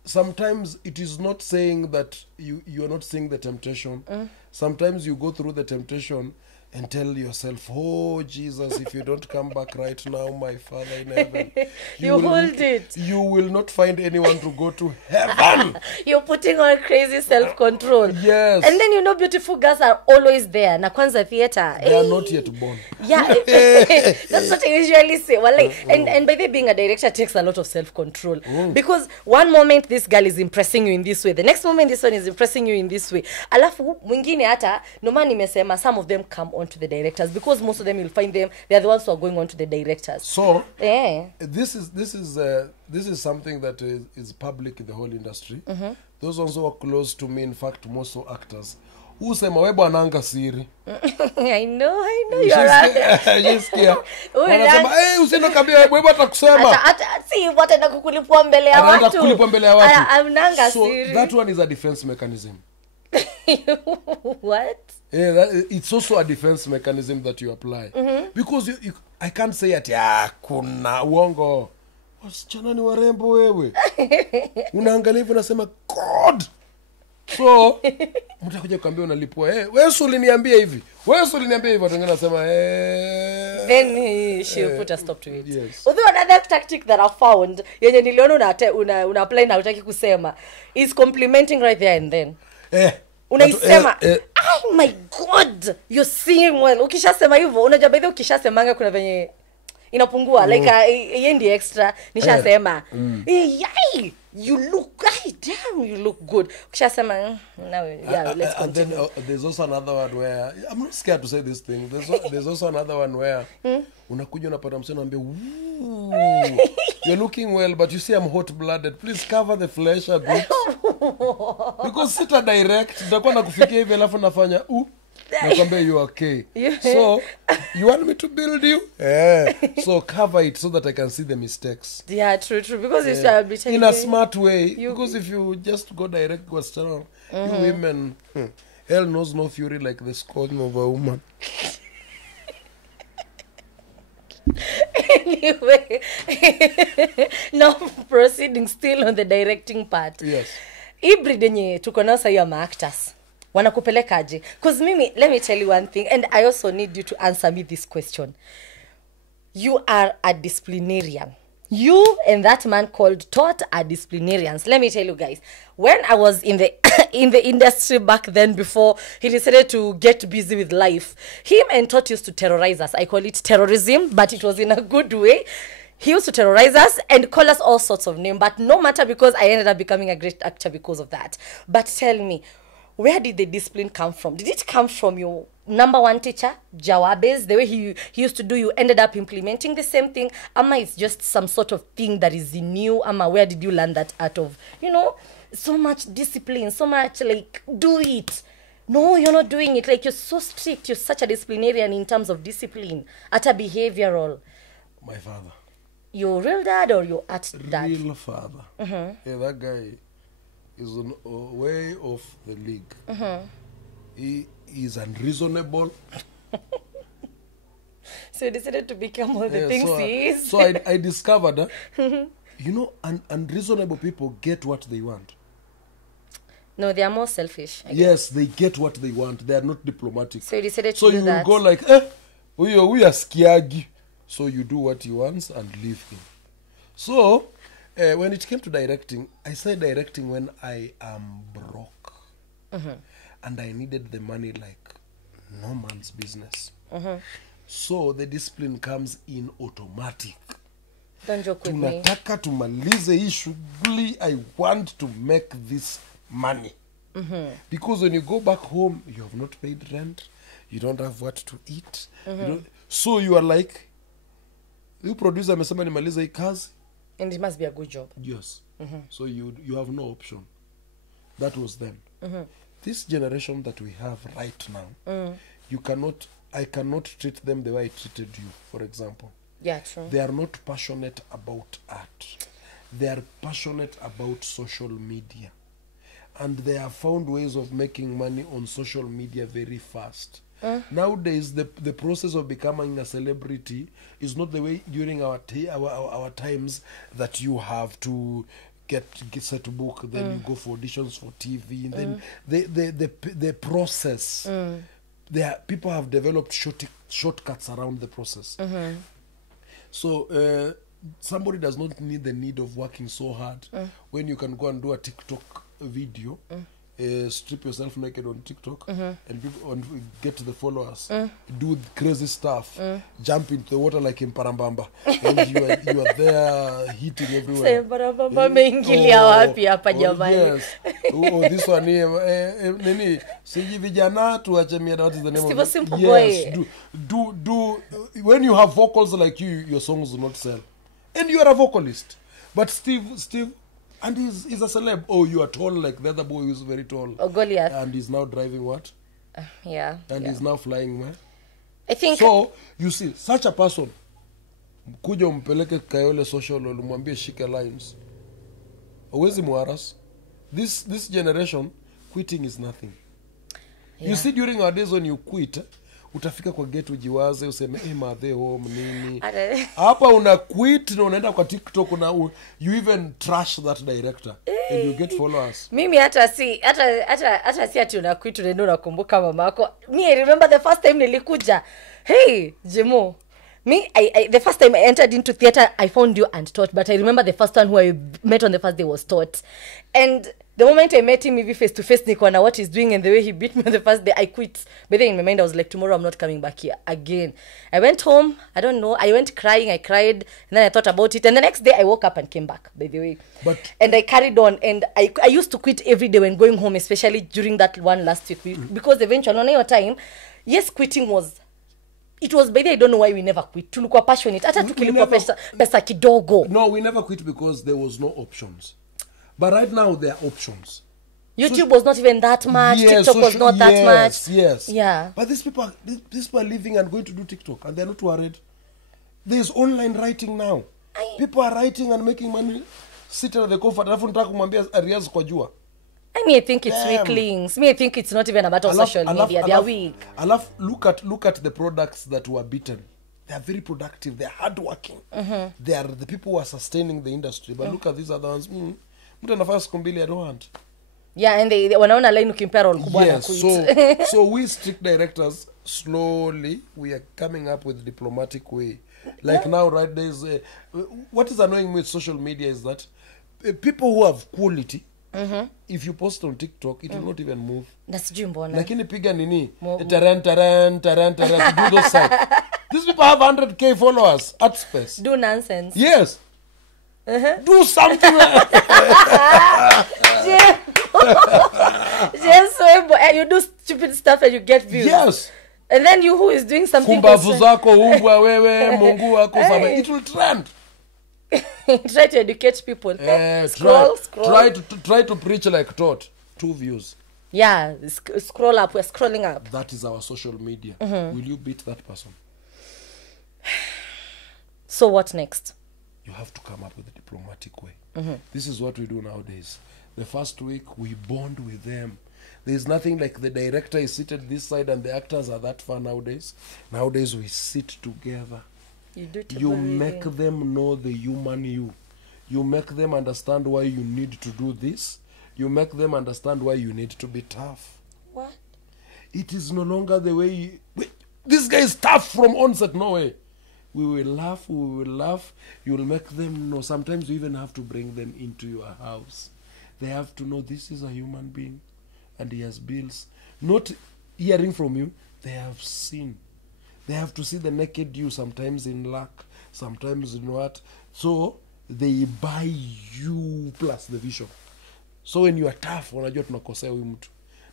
sometimes it is not saying that you are not seeing the temptation. Sometimes you go through the temptation and tell yourself, oh Jesus, if you don't come back right now, my Father in heaven, you hold it. You will not find anyone to go to heaven. You're putting on crazy self-control. Yes. And then beautiful girls are always there. Na kwanza theater. They are not yet born. Yeah. That's what I usually say. Well, and by the being a director takes a lot of self-control. Because one moment this girl is impressing you in this way. The next moment this one is impressing you in this way. Alafu mwingine hata no man nimesema some of them come on to the directors, because most of them you'll find them, they are the ones who are going on to the directors. So this is something that is public in the whole industry. Those ones who are close to me, in fact most of actors, who say Webbo ananga siri. I know you're right. Jisikia wanasema usiende kambia Webbo atakusema si wote na kukulipwa mbele ya watu. Anaenda kukulipwa mbele ya watu. Ananga so siri. That one is a defense mechanism. What? Yeah, it's also a defense mechanism that you apply. Because I can't say ati kuna uongo. Wasichana ni warembo wewe. Unaangalia hivyo unasema God. So mtakuja kuambia unalipwa. Wewe uliniambia hivi. Watu wengine nasema then she'll put a stop to it. Yes. Although another tactic that I found yenye niliona una apply na hutaki kusema is complimenting right there and then. Unaisema oh my God, you're singing well. Ukishasema hivyo unajua by the ukishasemanga kuna venye inapungua like yendi extra nishasema yai you look damn you look good. Ukishasema now let's continue. And then there's also another one where I'm not scared to say this thing. There's also another one where unakuja unapata msana ambe you're looking well but you see I'm hot blooded, please cover the flesh a bit. Because sita direct nitakuwa nakufikia hivi alafu nafanya nakwambia you okay. So you want me to build you? So cover it so that I can see the mistakes. Yeah, true because it's a bit in a smart way. Because if you just go direct go strong, you women hell knows no fury like the scorn of a woman. Anyway, now proceeding still on the directing part. Yes. Hybrid yenye tuko nao sasa ya actors wanakupelekaje? Because let me tell you one thing, and I also need you to answer me this question. You are a disciplinarian. You and that man called Todd are disciplinarians. Let me tell you guys, when I was in the in the industry back then, before he decided to get busy with life, him and Todd used to terrorize us. I call it terrorism, but it was in a good way. He used to terrorize us and call us all sorts of names, but no matter, because I ended up becoming a great actor because of that. But tell me, where did the discipline come from? Did it come from your number one teacher, Jawabes, the way he used to do, you ended up implementing the same thing? Ama it's just some sort of thing that is in you? Ama where did you learn that out of? So much discipline, so much like, do it. No, you're not doing it. Like, you're so strict. You're such a disciplinarian in terms of discipline. At a behavioral. My father. Your real dad or your art dad? Real father. Yeah, that guy is way off the league. He is unreasonable. So you decided to become all the things he is. So I discovered, unreasonable people get what they want. No, they are more selfish. Yes, they get what they want. They are not diplomatic. So you decided to do that. So you go like, we are skiagi. So you do what he wants and leave him. So when it came to directing, I started directing when I am broke. And I needed the money like no man's business. So the discipline comes in automatic. Don't joke with me. Tunataka tumalize hii shughuli. I want to make this money. Because when you go back home, you have not paid rent, you don't have what to eat. You don't, so you are like, you producer amesema nimalize hii kazi. And it must be a good job. Yes. So you have no option. That was then. This generation that we have right now, I cannot treat them the way I treated you, for example. Yeah, true. They are not passionate about art. They are passionate about social media. And they have found ways of making money on social media very fast. Nowadays, the process of becoming a celebrity is not the way during our times that you have to get set book, then you go for auditions for TV, and then the process. People have developed shortcuts around the process. So somebody does not need the need of working so hard when you can go and do a TikTok video, strip yourself naked on TikTok, and people get the followers, do crazy stuff, jump into the water like in Parambamba, and you are there hitting everywhere. Yes. This one here, nini siji vijana tuache miada. What is the name of it? Simple Yes. boy. Do when you have vocals like your songs will not sell, and you are a vocalist. But Steve, and he's a celeb. Oh, you are tall like the other boy who is very tall. Oh, Goliath. And he's now driving what? Yeah. And he's now flying where? I think. So, you see, such a person, kuja umpeleke Kayole social, umwambie shike lines. Uwezi muaras. This generation, quitting is nothing. Yeah. You see, during our days when you quit, utafika kwa gate ujiwaze useme madhe home nini. Hapa una quit na unaenda kwa TikTok you even trash that director and you get followers. Mimi hata si ati una quit unaenda unakumbuka mamako. Me, I remember the first time nilikuja. Hey, Jemo. Me, I the first time I entered into theater, I found you and taught, but I remember the first one who I met on the first day was taught. And the moment I met him maybe face to face, Nikona, what he's doing and the way he beat me on the first day, I quit. But then in my mind, I was like, tomorrow I'm not coming back here again. I went home. I don't know. I went crying. I cried. And then I thought about it. And the next day, I woke up and came back, by the way. And I carried on. And I used to quit every day when going home, especially during that one last week. Because eventually, on your time, yes, quitting was... It was, by the way, I don't know why we never quit. Tulikuwa passionate. Hata tukilipwa pesa kidogo. No, we never quit because there was no options. But right now, there are options. YouTube was not even that much. Yes, TikTok was not that much. Yes. Yeah. But these people are living and going to do TikTok, and they're not worried. There's online writing now. People are writing and making money, sitting at the comfort. Alafu nataka kumwambia Arias kwa jua. I think it's weaklings. I think it's not even a matter of social media. They are weak. Look at the products that were beaten. They are very productive. They are hardworking. They are the people who are sustaining the industry. But look at these other ones. Mtu anafanya siku mbili, I don't want. Yeah, and they wanaona line ukimpea role kubwa na quit. So we strict directors, slowly, we are coming up with diplomatic way. Like now, right, there's... what is annoying me with social media is that people who have quality, if you post on TikTok, it will not even move. That's mbona. Lakini piga nini? Taran, to do those sites. These people have 100k followers at space. Do nonsense. Yes. Do something. James Webbo, you do stupid stuff and you get views. Yes. And then you who is doing something. Kumbavu zako umbwa wewe Mungu wako sama. It will trend. Try to educate people. Scroll. Try to preach like taught. 2 views. Yeah, scroll up. We're scrolling up. That is our social media. Will you beat that person? So what next? You have to come up with a diplomatic way. This is what we do nowadays. The first week, we bond with them. There's nothing like the director is seated this side and the actors are that far nowadays. Nowadays, we sit together. You make them know the human you. You make them understand why you need to do this. You make them understand why you need to be tough. What? It is no longer the way... this guy is tough from onset. No way. We will laugh. You will make them know. Sometimes you even have to bring them into your house. They have to know this is a human being and he has bills. Not hearing from you, they have seen. They have to see the naked you sometimes in lack. sometimes you know what, so they buy you plus the vision. So when you are tough, unajua tunakosea huyu mtu.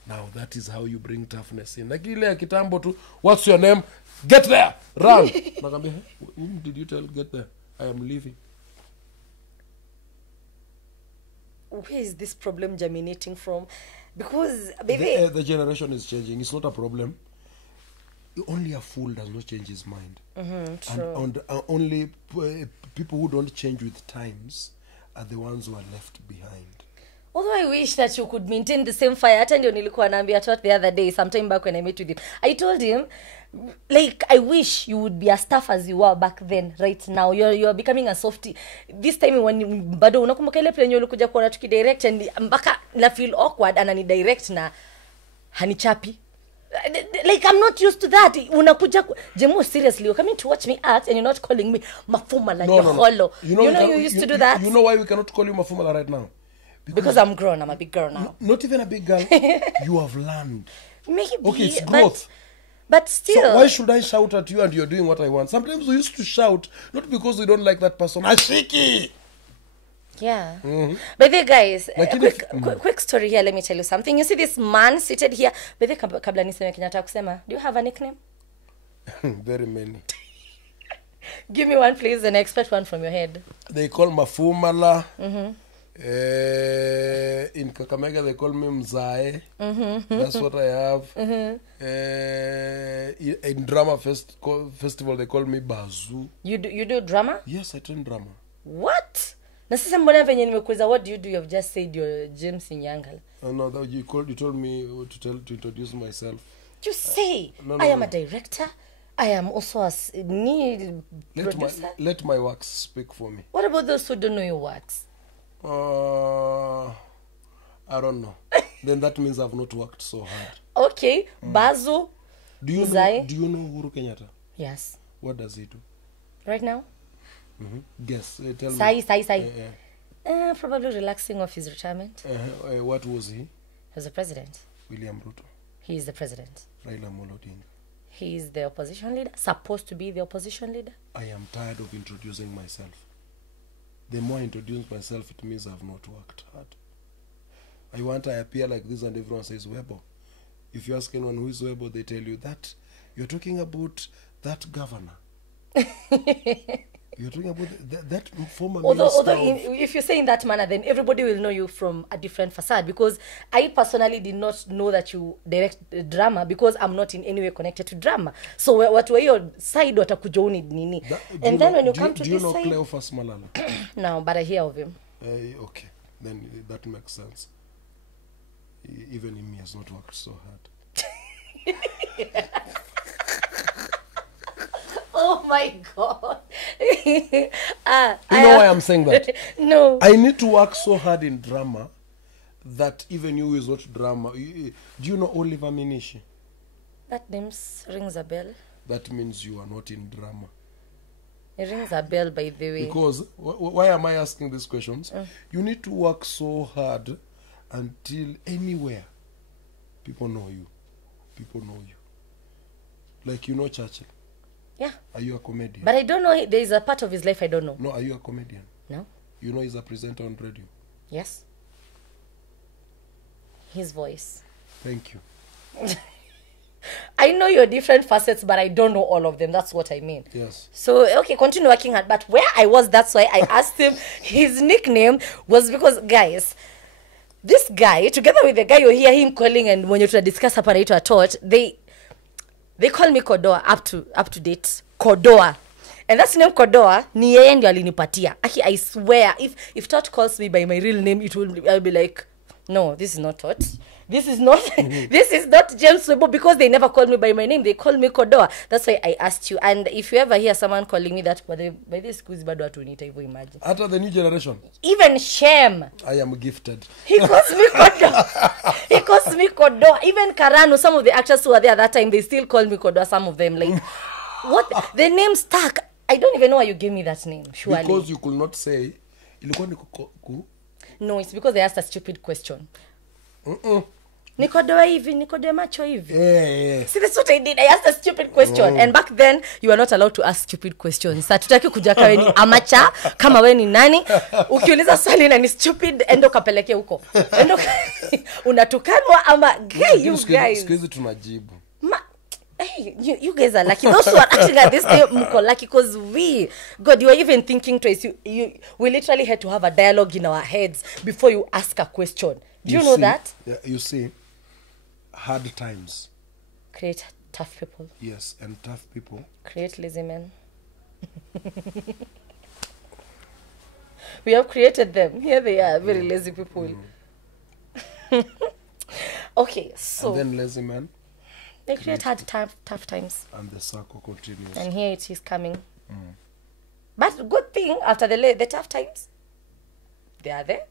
Now that is how you bring toughness in. Like ile ya kitambo tu, what's your name? Get there, run. Nakwambia, whom did you tell get there? I am leaving. Where is this problem germinating from? Because baby, the generation is changing. It's not a problem. Only a fool does not change his mind. True. And only people who don't change with times are the ones who are left behind. Although I wish that you could maintain the same fire. Hata ndio nilikuwa naambia Tot the other day, sometime back when I met with him. I told him, like, I wish you would be as tough as you were back then. Right now you're becoming a softie. This time when bado unakumbuka ile plan ulikuja kuona tukidirect and mpaka na feel awkward anani direct na hanichapi. Like, I'm not used to that. Unakuja Jemu, seriously, you're coming to watch me act and you're not calling me Mafumala. No. You used to do that. You know why we cannot call you Mafumala right now? Because I'm grown. I'm a big girl now. Not even a big girl. You have learned. Maybe, okay, it's growth. But still. So why should I shout at you and you're doing what I want? Sometimes we used to shout, not because we don't like that person. Ashiki! Yeah. But there, guys, Like quick story here. Let me tell you something. You see this man seated here. But there, kabla niseme Kenyatta kusema, do you have a nickname? Very many. Give me one, please, and I expect one from your head. They call Mafumala. In Kakamega they call me Mzae. That's what I have. In drama festival they call me Bazu. You do drama? Yes, I train drama. What? Na sasa mbona venye nimekuuliza what do you do, you have just said you're James Nyangala. No, that you told me to introduce myself. You say No, I am a director. I am also a producer. Let my works speak for me. What about those who don't know your works? I don't know. Then that means I've not worked so hard. Okay, Bazu. Do you know Uhuru Kenyatta? Yes. What does he do? Right now? Guess. Tell me. Sai. Probably relaxing off his retirement. What was he? He was the president. William Ruto. He is the president. Raila Amolo Odinga. He is the opposition leader. Supposed to be the opposition leader. I am tired of introducing myself. The more I introduce myself, it means I've not worked hard. I appear like this and everyone says Webbo. If you ask anyone who is Webbo, they tell you that you're talking about that governor. You're talking about that former minister. If you say in that manner, then everybody will know you from a different facade. Because I personally did not know that you direct drama because I'm not in any way connected to drama. So what were your side watakujoni nini? And then when you come to this side, do you know Cleophas Malala? No, but I hear of him. Okay, then that makes sense. Even him, he has not worked so hard. Oh my God. You know why I'm saying that? No. I need to work so hard in drama that even you is not drama. Do you know Oliver Minishi? That name rings a bell. That means you are not in drama. It rings a bell, by the way. Because, why am I asking these questions? You need to work so hard until anywhere people know you. People know you. Like you know Churchill. Yeah. Are you a comedian? But I don't know. There is a part of his life I don't know. No, are you a comedian? No. You know he's a presenter on radio? Yes. His voice. Thank you. I know your different facets, but I don't know all of them. That's what I mean. Yes. So, okay, continue working hard. But where I was, that's why I asked him. His nickname was because, guys, this guy, together with the guy you hear him calling and when you try to discuss apparatus at taught, they call me Kodoa up to date. Kodoa. And that's name Kodoa, ni yeye ndio alinipatia. Aki, I swear, if Tot calls me by my real name, I'll be like, no, this is not Tot. This is not James Webbo, because they never call me by my name. They call me Kodoa. That's why I asked you. And if you ever hear someone calling me that, by this school, bado atunita hivyo, imagine. After the new generation? Even shame. I am gifted. He calls me Kodoa. He calls me Kodoa. Even Karano, some of the actors who were there at that time, they still call me Kodoa, some of them. Like, what? The name stuck. I don't even know why you gave me that name, surely. Because you could not say, no, it's because they asked a stupid question. Nikodoa hivi, nikodoa macho hivi. Yeah. See, that's what I did. I asked a stupid question. And back then, you were not allowed to ask stupid questions. Sa tutaki kuja kawe ni amateur, kama we ni nani. Ukiuliza swali na ni stupid, endo kapeleke huko. Endo unatukanwa ama gay, you guys. Sikizi tunajibu. Hey, you guys are lucky. Those who are acting at this day, muko lucky, because God, you are even thinking twice. We literally had to have a dialogue in our heads before you ask a question. Do you know that? Yeah, you see, hard times Create tough people. Yes, and tough people Create lazy men. We have created them. Here they are, very lazy people. Okay, so and then lazy men, they create tough times. and the circle continues. And here it is coming. But good thing, after the tough times, they are there.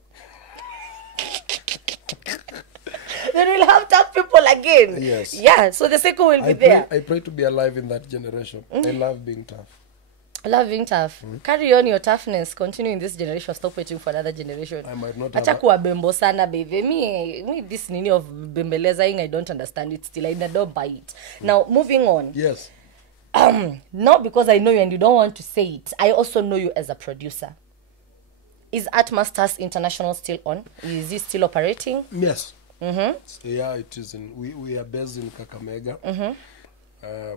Then we'll have tough people again. Yes. Yeah, so the cycle will be there. I pray to be alive in that generation. I love being tough. I love being tough. Carry on your toughness. Continue in this generation. Stop waiting for another generation. I might not Acha kuwa bembo sana, baby. Me this nini of bembelezaing, I don't understand it still. I don't buy it. Now, moving on. Yes. Not because I know you and you don't want to say it. I also know you as a producer. Is Art Masters International still on? Is it still operating? Yes. Yeah, it is. We are based in Kakamega.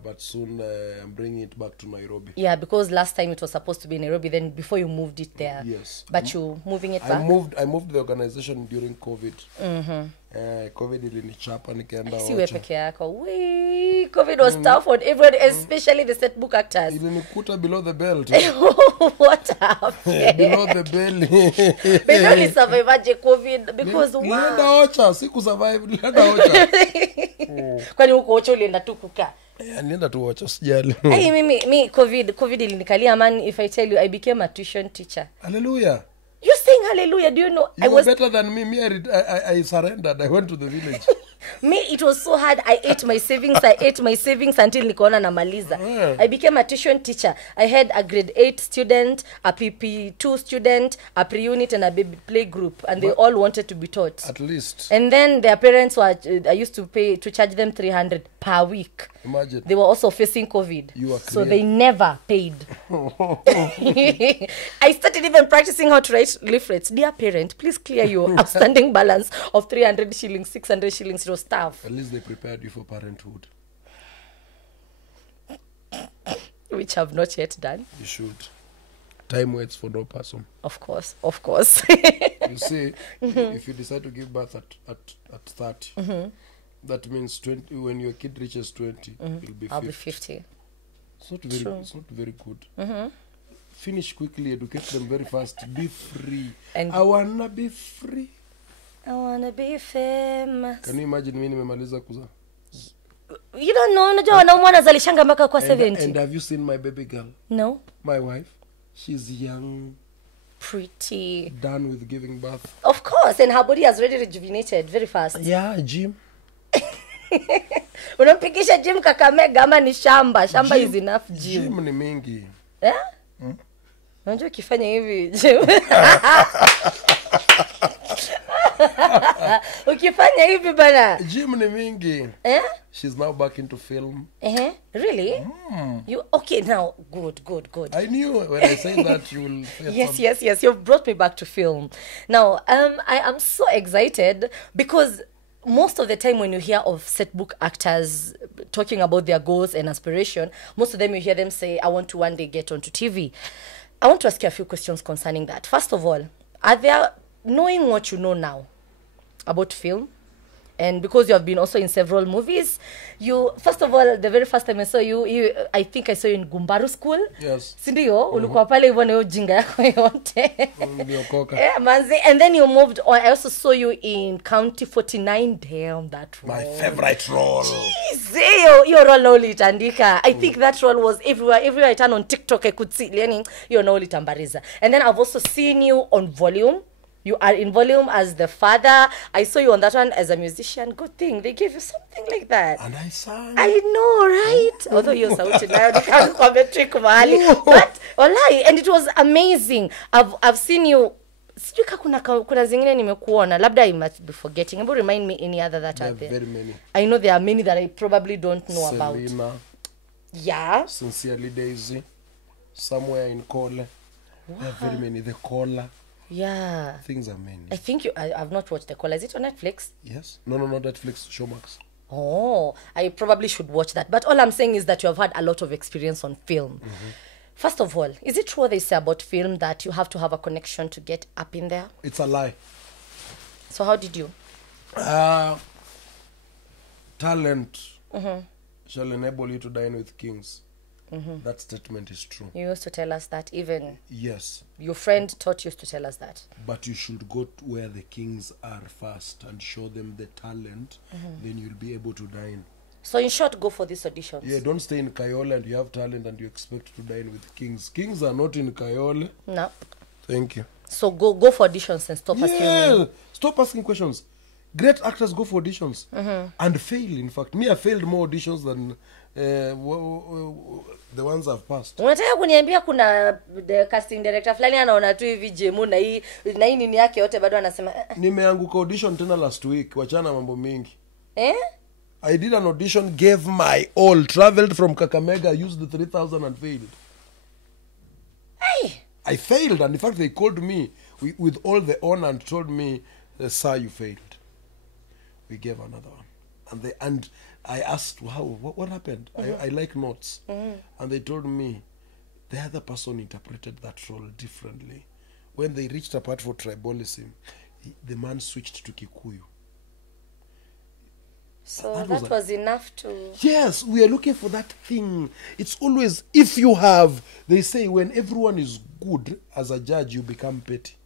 But soon I'm bringing it back to Nairobi. Yeah, because last time it was supposed to be in Nairobi. Then before you moved it there. Yes. But you moving it back. I moved the organization during COVID. COVID ilinichapa nikaenda Si wewe peke yako. COVID was tough on everyone, especially the setbook actors. Ilinikuta below the belt. What happened? Below the belly. Barely survived COVID because Nilienda Ocha, siku survive, nilienda Ocha. Kwani huko Ocha ulienda tu kukaa? Nilienda tu Ocha, sijali. Hey, me COVID ilinikalia, man. If I tell you, I became a tuition teacher. Hallelujah. You sing hallelujah, do you know? You were better than me. I surrendered. I went to the village. Me, it was so hard. I ate my savings until nikaona namaliza. I became a tuition teacher. I had a grade 8 student, a PP2 student, a pre-unit, and a baby play group, and they all wanted to be taught. At least. And then their parents were, I used to charge them 300 per week. Imagine. They were also facing COVID. You are so they never paid. I started even practicing how to write leaflets. Dear parent, please clear your outstanding balance of 300 shillings, 600 shillings. It was tough. At least they prepared you for parenthood. Which I've not yet done. You should. Time waits for no person. Of course. You see, if you decide to give birth at 30, that means 20. When your kid reaches 20, it'll be 50. I'll be 50. It's not very good. Finish quickly, educate them very fast. Be free. And I wanna be free. I wanna be famous. Can you imagine me nimemaliza kuzaa? You don't know, unajua wanaume wanazalishanga mpaka kwa 70. And have you seen my baby girl? No. My wife? She's young. Pretty. Done with giving birth. Of course, and her body has already rejuvenated very fast. Yeah, gym. Unampigisha gym Kakamega ama ni shamba? Shamba is enough gym. Gym ni mingi. Yeah? Unajua ukifanya hivi gym. Ukifanya hivi bana. Gym ni mingi. She's now back into film. Really? You okay now? Good. I knew when I say that you will say Yes. You've brought me back to film. Now, I am so excited because most of the time when you hear of setbook actors talking about their goals and aspiration, most of them you hear them say, I want to one day get onto TV. I want to ask you a few questions concerning that. First of all, are there, knowing what you know now about film, and because you have been also in several movies, first of all, the very first time I saw you I think I saw you in Gumbaru School. Yes. Sindio, ulikuwa pale hivyo na hiyo jinga yako yote. Niliokoka. Yeah, manzi. And then you moved on. I also saw you in County 49. Damn, that role. My favorite role. Jeez, your role now litandika. I think that role was everywhere. Everywhere I turn on TikTok, I could see learning your now litambariza. And then I've also seen you on Volume. You are in Volume as the father. I saw you on that one as a musician. Good thing. They gave you something like that. And I sang. I know, right? Although you're sauti nayo nikakwambia trick mahali. But wallahi, and it was amazing. I've seen you sijui kuna zingine nimekuona, labda I must be forgetting. Hebu remind me any other that are there. Very many. I know there are many that I probably don't know about. Selena. Yeah. Sincerely Daisy. Somewhere in Kole. There are very many. The Cola. Yeah. Things are many. I think I've not watched The Caller. Is it on Netflix? Yes. No, Netflix. Showmax. Oh, I probably should watch that. But all I'm saying is that you have had a lot of experience on film. First of all, is it true they say about film that you have to have a connection to get up in there? It's a lie. So how did you? Talent shall enable you to dine with kings. That statement is true. You used to tell us that, even Yes. your friend taught you to tell us that. But you should go to where the kings are first and show them the talent. Then you'll be able to dine. So in short, go for these auditions. Yeah, don't stay in Kayole and you have talent and you expect to dine with kings. Kings are not in Kayole. No. Thank you. So go for auditions and stop asking me. Stop asking questions. Great actors go for auditions and fail. In fact, me, I failed more auditions than the ones I've passed. Unataka kuniambia kuna the casting director fulani anaona tu hivi jemu na hii nini yake yote bado anasema Nimeanguka audition tena last week. Wachana mambo mingi. I did an audition, gave my all, traveled from Kakamega, used the 3,000 and failed. Hey. I failed, and in fact they called me with all the honor and told me, sir, you failed. We gave another one. And I asked, what happened? I like notes. And they told me, the other person interpreted that role differently. When they reached a part for tribalism, the man switched to Kikuyu. So that was enough to... Yes, we are looking for that thing. It's always, if you have, they say when everyone is good as a judge, you become petty.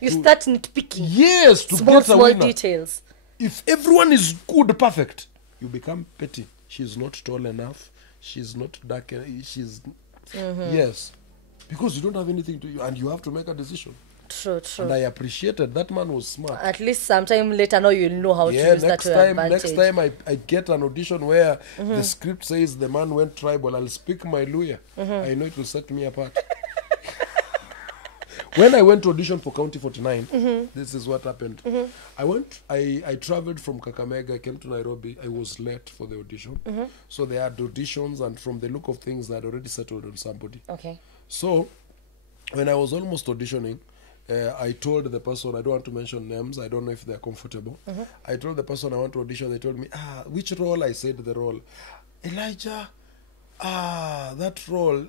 You start nitpicking. Yes, to small get a winner. details. If everyone is good, perfect, you become petty. She's not tall enough. She's not dark. She's... Yes. Because you don't have anything to you, and you have to make a decision. True. And I appreciated that man was smart. At least sometime later now you'll know how to use that to your advantage. Next time I get an audition where the script says the man went tribal, I'll speak my lawyer. I know it will set me apart. When I went to audition for County 49, this is what happened. I traveled from Kakamega, I came to Nairobi. I was late for the audition. So they had auditions, and from the look of things, they had already settled on somebody. Okay. So when I was almost auditioning, I told the person, I don't want to mention names, I don't know if they're comfortable. I told the person I want to audition, they told me, which role? I said the role. Elijah, that role,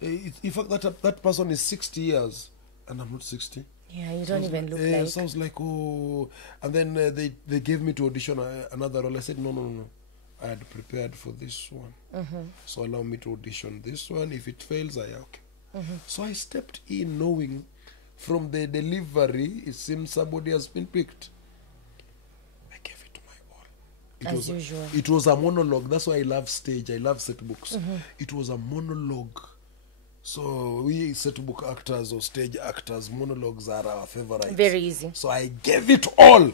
in fact, that person is 60 years, and I'm not 60. Yeah, you don't even look like... So I was like, oh. And then they gave me to audition another role. I said, no. I had prepared for this one. So allow me to audition this one. If it fails, okay. So I stepped in knowing from the delivery, it seems somebody has been picked. I gave it to my all. As usual. It was a monologue. That's why I love stage. I love Setbooks. It was a monologue. So we Setbook actors or stage actors, monologues are our favorite. Very easy. So I gave it all.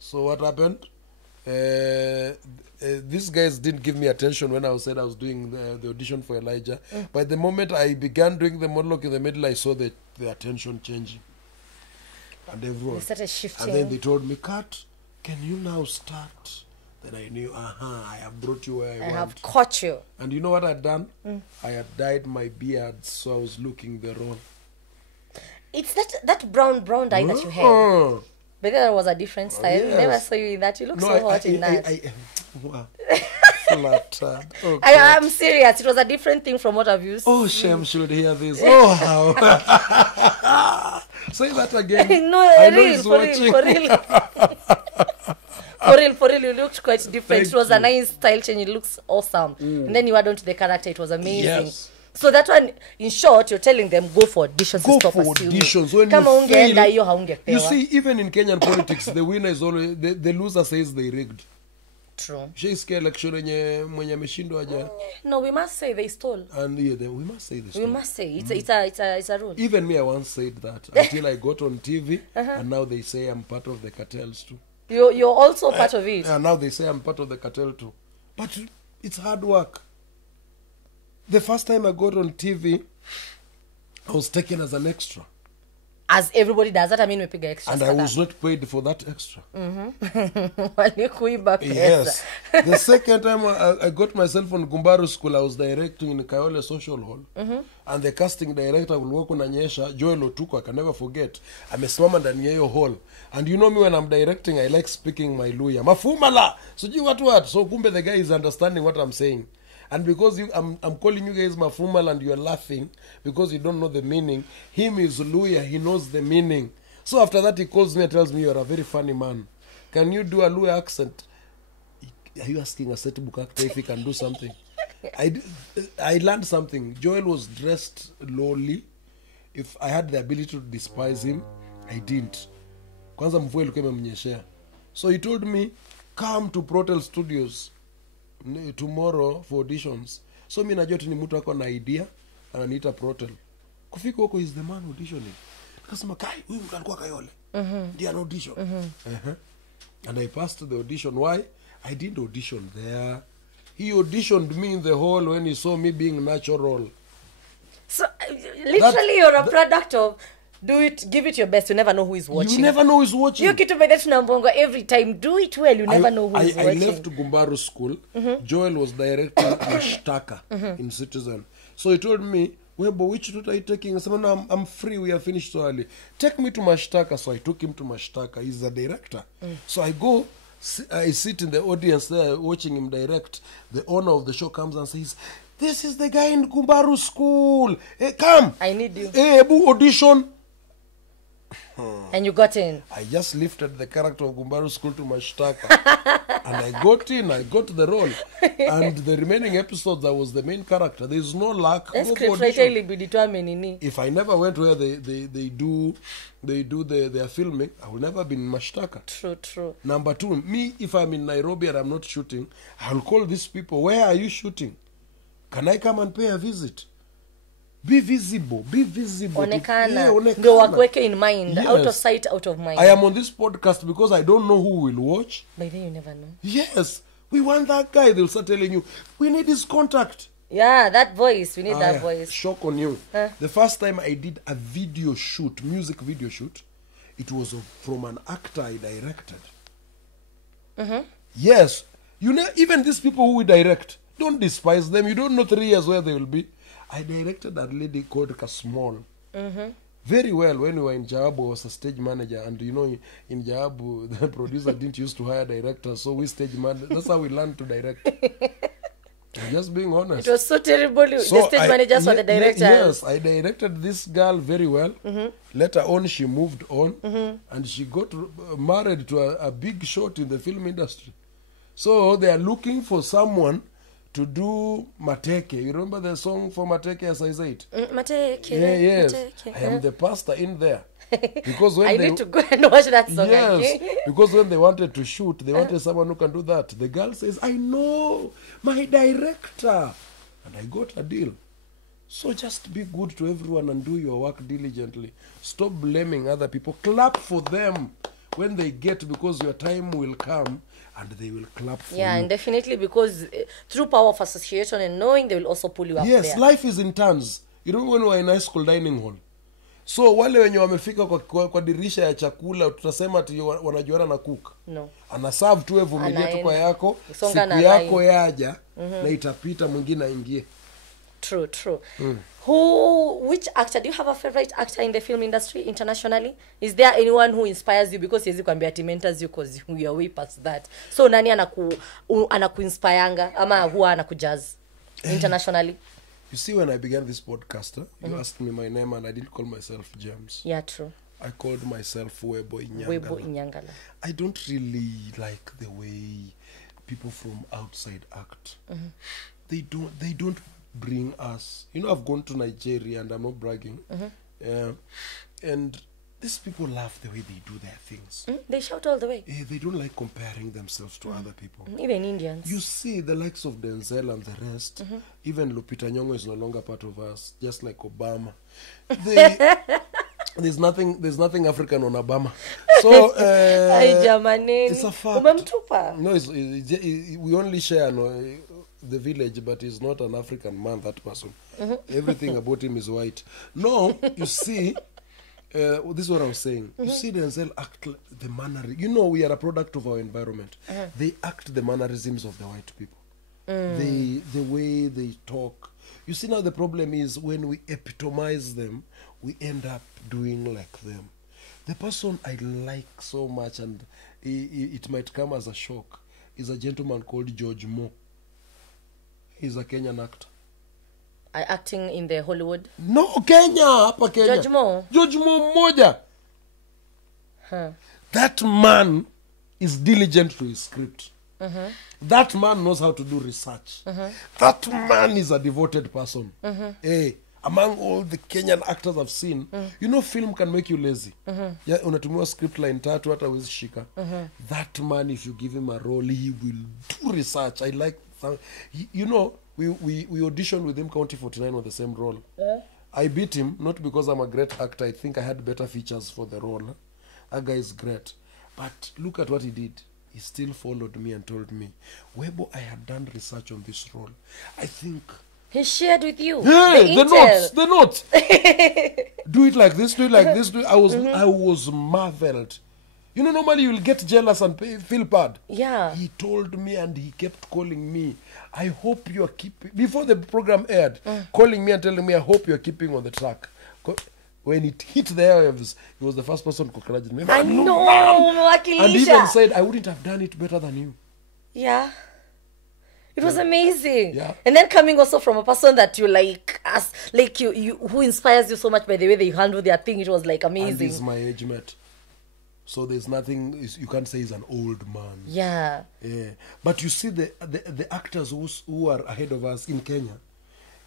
So what happened? These guys didn't give me attention when I said I was doing the audition for Elijah. But the moment I began doing the monologue in the middle, I saw the attention changing. And everyone. They started shifting. And then they told me, Kat, can you now start? Then I knew, I have brought you where I want. I have caught you. And you know what I'd done? I had dyed my beard, so I was looking the role. It's that brown dye that you had. But there was a different style. Yes. Never saw you in that. You look so hot in that. Wow. Flattered. Oh, I'm serious. It was a different thing from what I've used. oh, Shem should hear this. Oh, how. Say that again. No, I know real, he's for watching. real. For real, you looked quite different. It was a nice style change. It looks awesome. And then you add on to the character. It was amazing. Yes. So that one, in short, you're telling them go for auditions. Go stop for assuming. auditions. When Kama you ungeenda fail, hiyo haungepewa. you see, even in Kenyan politics, the winner is always, the loser says they rigged. True. Shaisikia election yenye mwenye ameshindwa aja. No, we must say they stole. And yeah, then we must say this. We must say it's a rule. Even me, I once said that until I got on TV, and now they say I'm part of the cartels too. You're also part of it. And now they say I'm part of the cartel too. But it's hard work. The first time I got on TV, I was taken as an extra. as everybody does. That I mean, we pick extra. And I was not paid for that extra. Walikuiba pesa. Yes. The second time I got myself on Gumbaru School, I was directing in Kayole Social Hall. And the casting director will unanyesha, Joel Otuko, I can never forget. Amesimama ndani ya hiyo hall. And you know me, when I'm directing, I like speaking my Luya. Mafumala! Sijui what. So kumbe the guy is understanding what I'm saying. And because I'm calling you guys Mafumal and you're laughing because you don't know the meaning. Him is Luya, he knows the meaning. So after that he calls me and tells me, you're a very funny man. Can you do a Luya accent? Are you asking a Setbook actor if he can do something? I learned something. Joel was dressed lowly. If I had the ability to despise him, I didn't. Kwanza mvua ilikuwa imemnyeshea. So he told me, come to Protel Studios tomorrow for auditions. So mi najua ni mtu ako na idea, ananiita Protel. Kufika huko is the man auditioning. Nikasema kai, huyu mtu alikuwa Kayole. Ndiye an audition. And I passed the audition. Why? I didn't audition there. He auditioned me in the hall when he saw me being natural. So literally you're a product of do it, give it your best. You never know who is watching. You never know who is watching. You kitu bede tunambongo every time. Do it well. You never know who is watching. I left Gumbaru School. Joel was directing Mashtaka in Citizen. So he told me, Webbo, which route are you taking? I said, no, I'm free. We are finished so early. Take me to Mashtaka. So I took him to Mashtaka. He's a director. So I go, I sit in the audience there watching him direct. The owner of the show comes and says, this is the guy in Gumbaru School. Hey, come. I need you. Hey, Ebu, audition. And you got in. I just lifted the character of Gumbaru School to Mashtaka. And I got in, I got the role. And the remaining episodes, I was the main character. There's no luck. If I never went where they do their filming, I will never be in Mashtaka. True. Number two, me, if I'm in Nairobi and I'm not shooting, I'll call these people, where are you shooting? Can I come and pay a visit? Be visible. Onekana. Ndio wakweke in mind. Yes. Out of sight, out of mind. I am on this podcast because I don't know who will watch. By then you never know. Yes. We want that guy. They'll start telling you, we need his contact. Yeah, that voice. We need that voice. Shock on you. The first time I did a video shoot, music video shoot, it was from an actor I directed. Yes. You know, even these people who we direct, don't despise them. You don't know 3 years where they will be. I directed a lady called Kasmall. Very well. When we were in Jawabu, I was a stage manager. And you know, in Jawabu, the producer didn't used to hire directors. So we stage managers. That's how we learned to direct. I'm just being honest. It was so terrible. So the stage managers were the directors. Yes, I directed this girl very well. Later on, she moved on. And she got married to a big shot in the film industry. So they are looking for someone to do Mateke. You remember the song for Mateke as I said? Mateke. Yeah, yes. Mateke. I am the pastor in there. Because when I need to go and watch that song yes, again. because when they wanted to shoot, they wanted someone who can do that. The girl says, I know, my director. And I got a deal. So just be good to everyone and do your work diligently. Stop blaming other people. Clap for them when they get, because your time will come and they will clap for you. Yeah, and definitely because through power of association and knowing, they will also pull you up there. Yes, life is in turns. You know, when we were in high school dining hall. So wale wenye wamefika kwa dirisha ya chakula, tutasema ati wanajuana na cook. No. Anaserve tu vumilia tu kwa yako, siku yako yaja, na itapita mwingine aingie. True. Which actor, do you have a favorite actor in the film industry internationally? Is there anyone who inspires you? Because yezi kwambia ati mentors you because we are way past that. So nani anakuinspireanga ama huwa anakujazz internationally? You see, when I began this podcast, you asked me my name and I didn't call myself James. Yeah, true. I called myself Webbo Inyangala. I don't really like the way people from outside act. They don't bring us. You know, I've gone to Nigeria and I'm not bragging. And these people love the way they do their things. They shout all the way. They don't like comparing themselves to other people. Even Indians. You see the likes of Denzel and the rest. Even Lupita Nyong'o is no longer part of us, just like Obama. There's nothing African on Obama. So it's a fact. No, we only share the village, but he's not an African man, that person. Everything about him is white. No, you see, this is what I was saying. You see Denzel act the mannerism. You know, we are a product of our environment. They act the mannerisms of the white people. The way they talk. You see, now the problem is when we epitomize them, we end up doing like them. The person I like so much, and it might come as a shock, is a gentleman called George Moore. He's a Kenyan actor. Acting in the Hollywood? No, Kenya. Hapa Kenya. George Moore? George Moore moja. That man is diligent to his script. That man knows how to do research. That man is a devoted person. Hey, among all the Kenyan actors I've seen, you know, film can make you lazy. Yeah, unatumia script line tatu hata huwezi shika. That man, if you give him a role, he will do research. I like that. You know, we auditioned with him County 49 on the same role. I beat him, not because I'm a great actor. I think I had better features for the role. That guy is great. But look at what he did. He still followed me and told me, Webbo, I had done research on this role. I think... He shared with you. Hey, the notes. Do it like this, do it like this. I was marveled. You know, normally you'll get jealous and feel bad. Yeah. He told me and he kept calling me. I hope you're keeping... Before the program aired, calling me and telling me, I hope you're keeping on the track. When it hit the airwaves, he was the first person to congratulate me. I know, and he even said, I wouldn't have done it better than you. Yeah. It was amazing. Yeah. And then coming also from a person that you like, you who inspires you so much by the way they handle their thing, it was like amazing. And he's my age mate. So there's nothing, you can't say he's an old man. Yeah. Yeah. But you see the actors who are ahead of us in Kenya,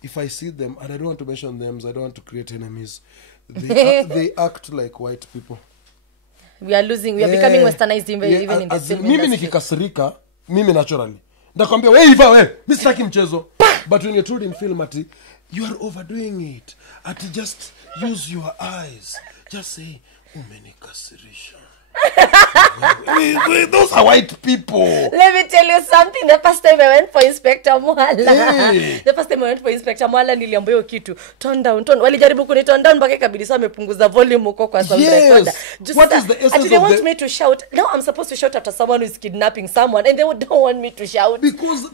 if I see them, and I don't want to mention names, I don't want to create enemies, they act like white people. We are becoming westernized even in the film mimi industry. nikikasirika, mimi naturally ndakwambia wewe iva wewe mimi sitaki mchezo. But when you're told in film ati you are overdoing it, ati just use your eyes, just say umenikasirisha. Those are white people. Let me tell you something. The first time I went for Inspector Mwala. Hey. The first time I went for Inspector Mwala niliambiwa hiyo kitu. Turn down. Walijaribu kuni turn down mpaka ikabidi sasa amepunguza volume huko kwa sound recorder. What is the essence they of want me to shout. Now I'm supposed to shout after someone who is kidnapping someone and they don't want me to shout.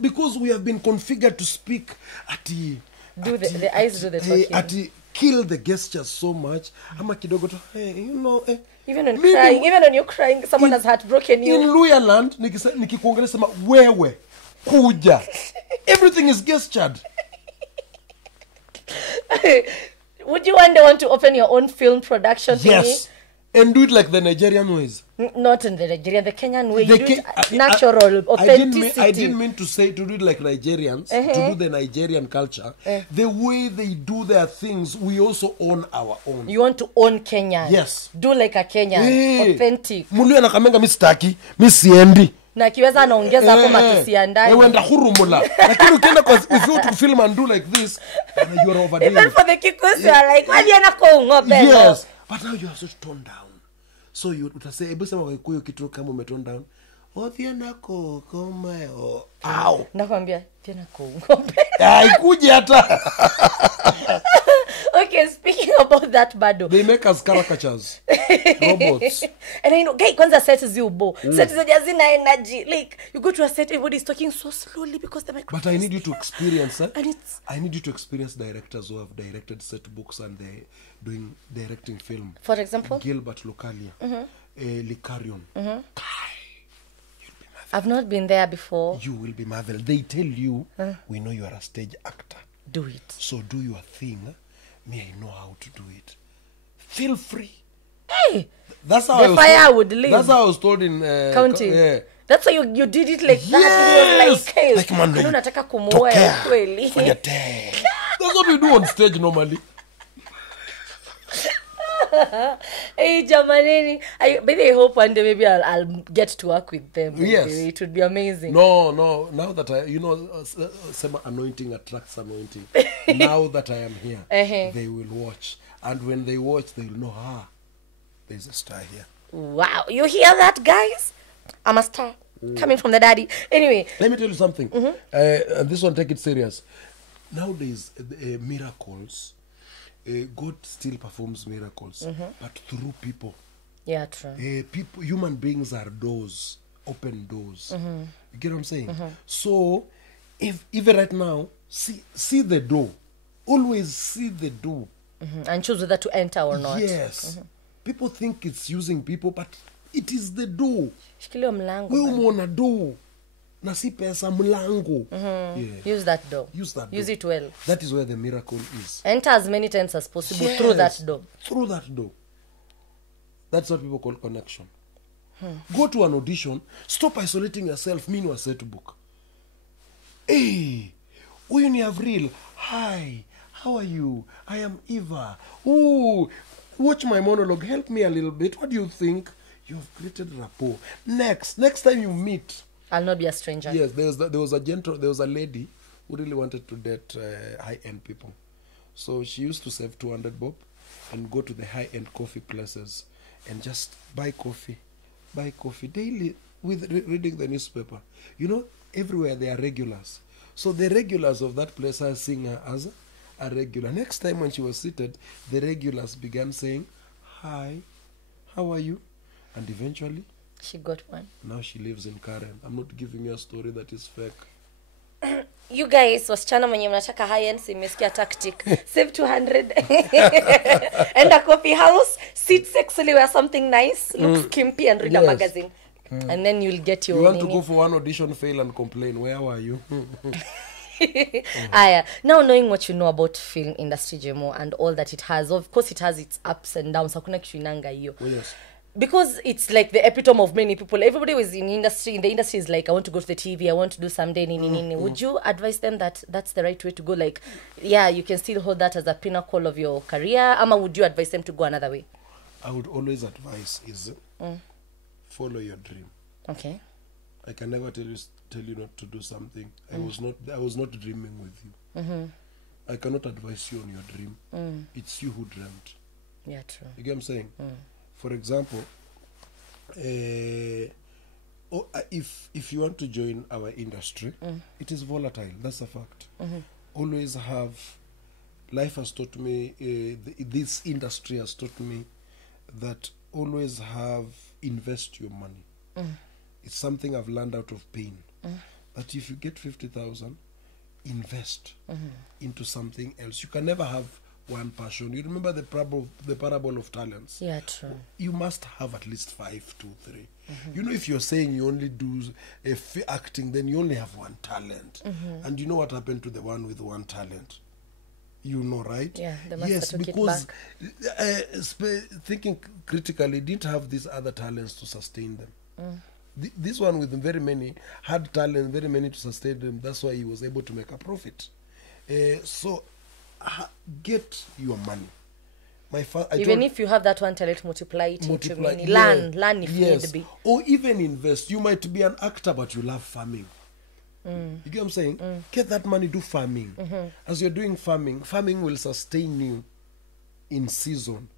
Because we have been configured to speak ati the eyes do the talking. Ati kill the gestures so much. Ama kidogo to, hey, you know, even when you're crying, someone has heartbroken you. In Luyaland, nikikuongelea sema wewe kuja. Everything is gestured. Would you one day want to open your own film production thingy? Yes. And do it like the Nigerian ways. Not in the Nigerian, the Kenyan way. You do it natural, authenticity. I didn't mean to say to do it like Nigerians, to do the Nigerian culture. The way they do their things, we also own our own. You want to own Kenyan? Yes. Do like a Kenyan, authentic. Mulu anakamenga mistaki, misiendi. Na kiweza anaongeza hapo matusi ya ndani. Wenda hurumula. Lakini ukienda kwa if you to film and do like this, you are overdoing. Even for the Kikus, you are like, why you ko ngope? Yes. But now you are so toned down. So you utasema hebu sema kwa hiyo kitu kama umetone down. Thiana ko koma o. Ow. Nakwambia thiana ko ngope. Haikuji hata. Okay, speaking about that bado. They make us caricatures. Robots. And I know, guy, kwanza set is you bo. Set is hazina energy. Like, you go to a set, everybody is talking so slowly because the microphone. But I need you to experience, and I need you to experience directors who have directed Setbooks and they directing film. For example? Gilbert Localia. Licarion. I've not been there before. You will be marveled. They tell you, we know you are a stage actor. Do it. So do your thing. Me, I know how to do it. Feel free. Hey! That's how the fire would leave. That's how I was told in County. Yeah. That's why you did it like that. It was like, hey, unataka kumuoa kweli. That's what we do on stage normally. Hey, Jamanini. I hope one day maybe I'll get to work with them. Yes. It would be amazing. No. Now that some anointing attracts anointing. Now that I am here, they will watch. And when they watch, they will know, there's a star here. Wow. You hear that, guys? I'm a star. Coming from the daddy. Anyway. Let me tell you something. And this one, take it serious. Nowadays, miracles God still performs miracles, but through people. Yeah, true. People, human beings are doors, open doors. You get what I'm saying? So, if even right now, see the door. Always see the door. And choose whether to enter or not. Yes. People think it's using people, but it is the door. Shikilia mlango. Wewe umeona door. Na si pesa mlango. Use that door. Use that door. Use it well. That is where the miracle is. Enter as many times as possible through that door. Through that door. That's what people call connection. Go to an audition. Stop isolating yourself. Meanwhile, Setbook. Hey, huyu ni Avril. Hi, how are you? I am Eva. Ooh, watch my monologue. Help me a little bit. What do you think? You've created rapport. Next time you meet, I'll not be a stranger. yes, there was a lady who really wanted to date high-end people. So she used to save 200 bob and go to the high-end coffee places and just buy coffee daily with reading the newspaper. You know, everywhere there are regulars. So the regulars of that place are seeing her as a regular. Next time when she was seated, the regulars began saying, hi, how are you? And eventually, She got one. now she lives in Karen. I'm not giving you a story that is fake. You guys, wasichana mwenye mnataka high-end, simesikia tactic. Save 200. And a coffee house. Sit sexily, wear something nice. Look skimpy and read a Yes. magazine. And then you'll get your You want to nini. go for one audition, fail and complain. Where were you? Aya, now knowing what you know about film industry, Jemo, and all that it has, of course it has its ups and downs. Hakuna kitu inanga hiyo. Oh, yes. Because it's like the epitome of many people. Everybody who is in the industry is like, I want to go to the TV, I want to do someday, nini. Would you advise them that that's the right way to go? Like, yeah, you can still hold that as a pinnacle of your career. Ama would you advise them to go another way? I would always advise is follow your dream. Okay. I can never tell you not to do something. I was not dreaming with you. I cannot advise you on your dream. It's you who dreamt. Yeah, true. You get what I'm saying? For example, if you want to join our industry, it is volatile. That's a fact. Always have. Life has taught me. This industry has taught me that always have invest your money. It's something I've learned out of pain. That if you get 50,000, invest into something else. You can never have one passion. You remember the parable of talents? Yeah, true. You must have at least 5, 2, 3. You know, if you're saying you only do acting, then you only have one talent. And you know what happened to the one with one talent? You know, right? Yeah, the master yes, took it because back. thinking critically, didn't have these other talents to sustain them. This one with very many had talent, very many to sustain them. That's why he was able to make a profit. So get your money. Even if you have that one talent, multiply it into many. Learn if need be. Or even invest. You might be an actor, but you love farming. You get what I'm saying? Get that money, do farming. As you're doing farming will sustain you in season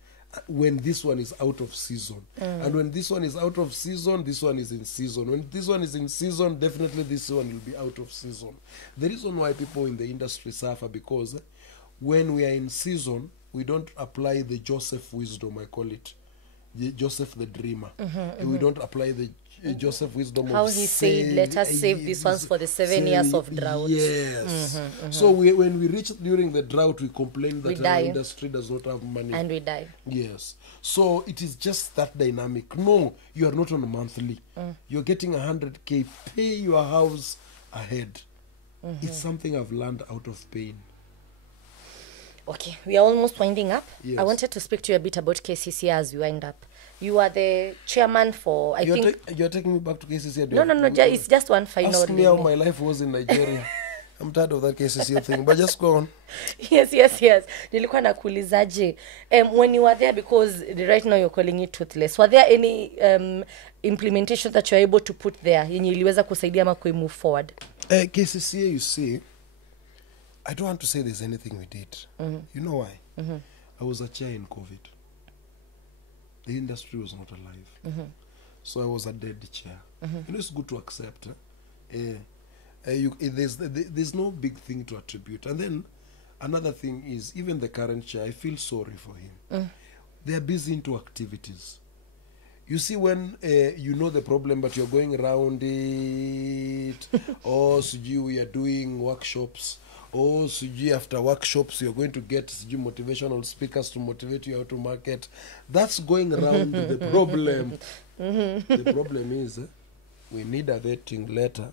when this one is out of season. And when this one is out of season, this one is in season. When this one is in season, definitely this one will be out of season. The reason why people in the industry suffer, because when we are in season, we don't apply the Joseph wisdom, I call it. Joseph the dreamer. We don't apply the Joseph wisdom how of he said, let us save these ones for the 7 years of drought. Yes. So when we reach during the drought, we complain that our industry does not have money. And we die. Yes. So it is just that dynamic. No, you are not on a monthly. You're getting 100K. Pay your house ahead. It's something I've learned out of pain. Okay, we are almost winding up. Yes. I wanted to speak to you a bit about KCC as we wind up. You are the chairman for, You're taking me back to KCC. No, it's just one final. Ask me how my life was in Nigeria. I'm tired of that KCC thing, but just go on. Yes. Nilikuwa nakuulizaje, when you were there, because right now you're calling it Toothless, were there any implementation that you're able to put there yenye iliweza kusaidia ama move forward? KCC, you see, I don't want to say there's anything we did. You know why? I was a chair in COVID. The industry was not alive. So I was a dead chair. You know, it's good to accept. There's no big thing to attribute. And then Another thing is, even the current chair, I feel sorry for him. They are busy into activities. You see, when you know the problem, but you're going around it, or Suji, we are doing workshops, or Suji, after workshops, you're going to get Suji motivational speakers to motivate you how to market. That's going around the problem. The problem is, we need a vetting letter,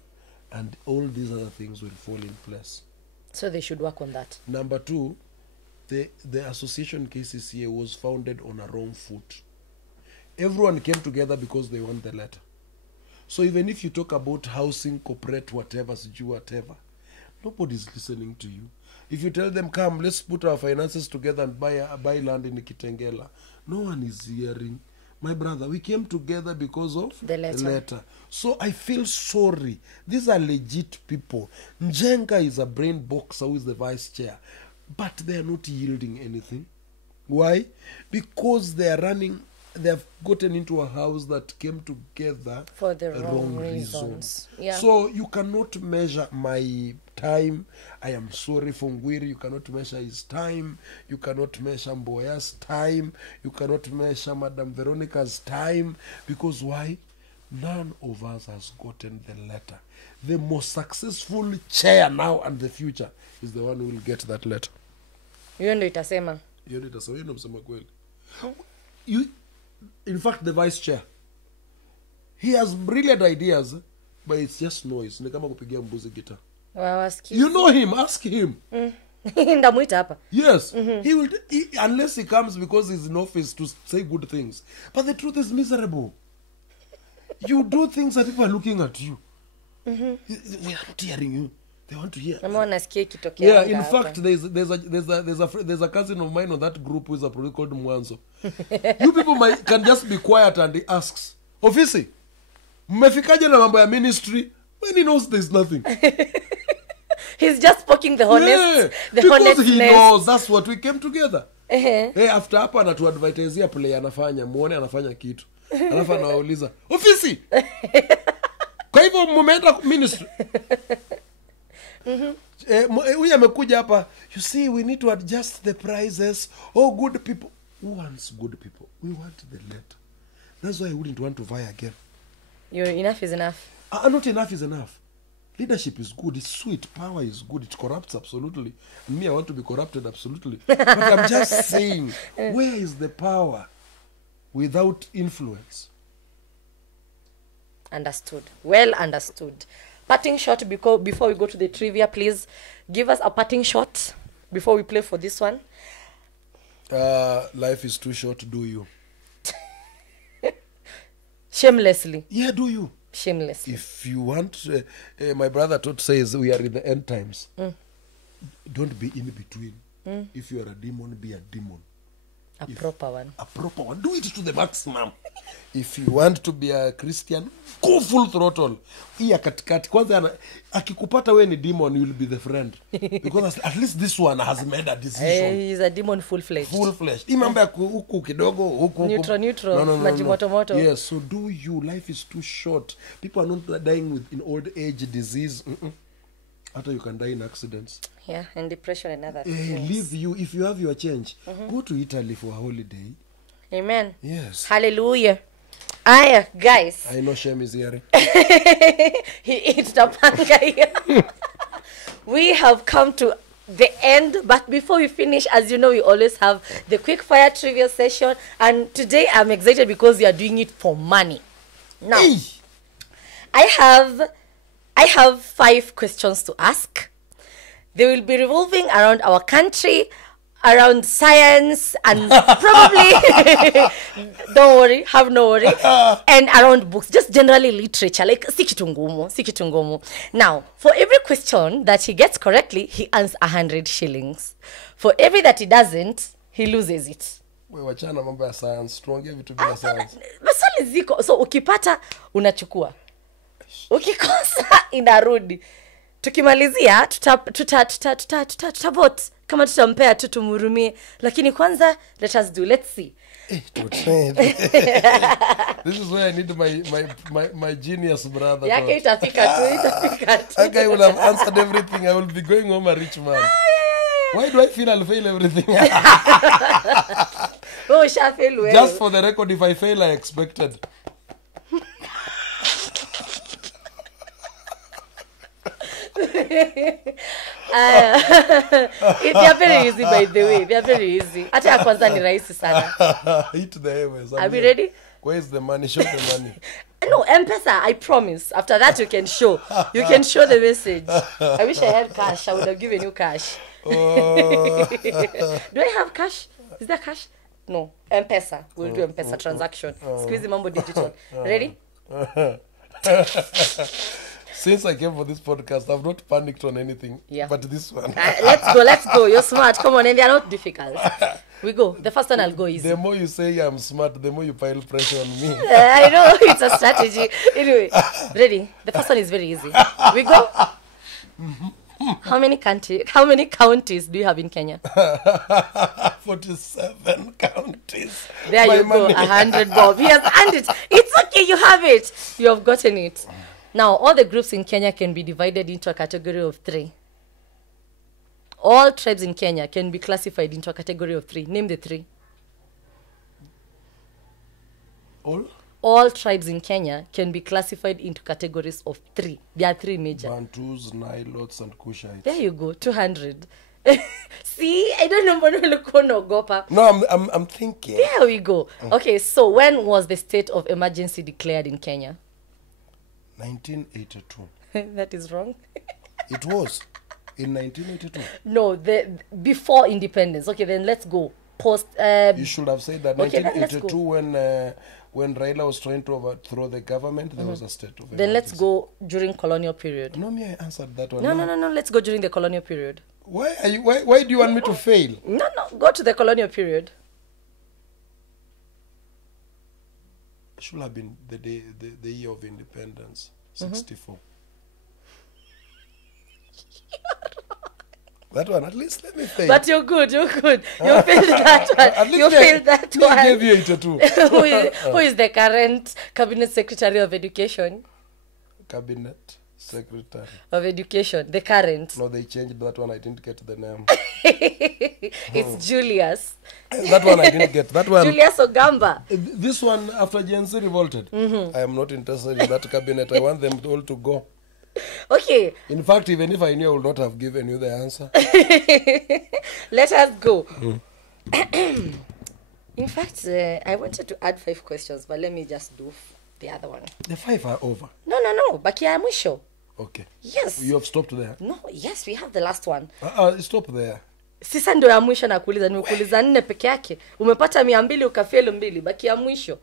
and all these other things will fall in place. So they should work on that. Number two, the association KCCA was founded on a wrong foot. Everyone came together because they want the letter. So even if you talk about housing, corporate, whatever, nobody's listening to you. If you tell them, come, let's put our finances together and buy land in Kitengela, no one is hearing. My brother, we came together because of the letter. So I feel sorry. These are legit people. Njenga is a brain boxer who is the vice chair, but they are not yielding anything. Why? Because they have gotten into a house that came together for the wrong reasons. Yeah. So you cannot measure my time. I am sorry for Ngwiri. You cannot measure his time. You cannot measure Mboya's time. You cannot measure Madam Veronica's time. Because why? None of us has gotten the letter. The most successful chair now and the future is the one who will get that letter. Hiyo ndio itasema. In fact, the vice chair, he has brilliant ideas, but it's just noise. Ni kama kupigia mbuzi guitar. You know him, ask him. Ndamuita hapa. Yes. He will, unless he comes because he's in office to say good things. But the truth is miserable. You do things that people are looking at you. We are not hearing you. They want to hear. Yeah, in fact, there's a cousin of mine on that group who is a producer called Mwanzo. You people can just be quiet and he asks, Ofisi, mmefikaje na mambo ya ministry? When he knows there's nothing. He's just poking the honest. Yeah, the because he knows that's what we came together. Hey, after hapa anatuadvertise play anafanya, muone anafanya kitu. Alafu anawauliza, Ofisi! Kwa hivyo mumeenda ministry? Huyu amekuja hapa, you see, we need to adjust the prices. Oh, good people. Who wants good people? We want the letter. That's why I wouldn't want to vie again. Enough is enough. Not enough is enough. Leadership is good, it's sweet, power is good, it corrupts absolutely. And me, I want to be corrupted absolutely. But I'm just saying, where is the power without influence? Understood. Well understood. Parting shot before we go to the trivia, please give us a parting shot before we play for this one. Life is too short, do you? Shamelessly. Yeah, do you? Shamelessly. If you want, my brother taught says we are in the end times. Don't be in between. If you are a demon, be a demon. A proper one. Do it to the maximum. If you want to be a Christian, go full throttle. Iya katikati. Kwanza akikupata we ni demon, you'll be the friend. Because at least this one has made a decision. He's a demon full-fledged. Full-fledged. Imamba ya huku kidogo, huku. Neutral. No. Maji moto. Yes, so do you. Life is too short. People are not dying in old age disease. After you can die in accidents. Yeah, and depression and other things. Leave you. If you have your change, go to Italy for a holiday. Amen. Yes. Hallelujah. Aya, guys. I know Shem is here. He eats the panga here. We have come to the end, but before we finish, as you know, we always have the quick fire trivia session, and today I'm excited because we are doing it for money. Now, Hey. I have 5 questions to ask. They will be revolving around our country, around science, and probably, don't worry, have no worry, and around books, just generally literature, like sikitungumu. Now, for every question that he gets correctly, he earns 100 shillings. For every that he doesn't, he loses it. Wachana mambo ya science. Tuongee vitu bila science. Maswali ziko. So, ukipata, unachukua. Ukikosa, inarudi. Tukimalizia tutavote kama tutampea tu tumhurumie, lakini kwanza let's see. This is where I need my genius brother. Yake itafika tu. That guy will have answered everything. I will be going home a rich man. Why do I feel I'll fail everything? Oh, shall fail well. Just for the record, if I fail, I expected. They are very easy, by the way. They are very easy. Hata ya kwanza ni rahisi sana. Hit the airways. Are we ready? Where's the money? Show the money. No, M-Pesa, I promise. After that, you can show. You can show the message. I wish I had cash. I would have given you cash. Oh. Do I have cash? Is there cash? No. M-Pesa. We'll do M-Pesa transaction. Squeeze mambo digital. Ready? Since I came for this podcast, I've not panicked on anything. Yeah. But this one. Let's go. You're smart. Come on, and they're not difficult. We go. The first one I'll go easy. The more you say I'm smart, the more you pile pressure on me. I know, it's a strategy. Anyway, ready? The first one is very easy. We go. How many counties do you have in Kenya? 47 counties. There My you go, money. 100 bob. He has earned it. It's okay, you have it. You have gotten it. Now, all the groups in Kenya can be divided into a category of 3. All tribes in Kenya can be classified into a category of 3. Name the 3. All tribes in Kenya can be classified into categories of 3. There are 3 major. Bantus, Nilotes, and Kushites. There you go, 200. See, I don't know. No, I'm thinking. There we go. Okay, so when was the state of emergency declared in Kenya? 1982. That is wrong. It was in 1982. No, before independence. Okay, then let's go. Post. You should have said that. Okay, 1982, when Raila was trying to overthrow the government, there was a state of emergency. Then let's go during colonial period. No, me, I answered that one. No. Let's go during the colonial period. Why do you want me to fail? No. Go to the colonial period. Should have been the year of independence, 64. That one, at least let me fail. But you're good. You failed that one. At least You failed that one. I gave you 82. Who is the current cabinet secretary of education? Cabinet secretary of education, the current. No, they changed that one. I didn't get the name. It's Julius. That one I didn't get. That one. Julius Ogamba. This one, after Gen Z revolted, I am not interested in that cabinet. I want them all to go. Okay. In fact, even if I knew, I would not have given you the answer. Let us go. In fact, I wanted to add 5 questions, but let me just do the other one. The 5 are over. No. Bakia ya mwisho. Okay. Yes. You have stopped there? No, yes, we have the last one. Stop there. Sisa ndo ya mwisho nakuuliza, nimekuuliza 4 peke yake. Umepata 200 ukafeli 2, baki ya mwisho.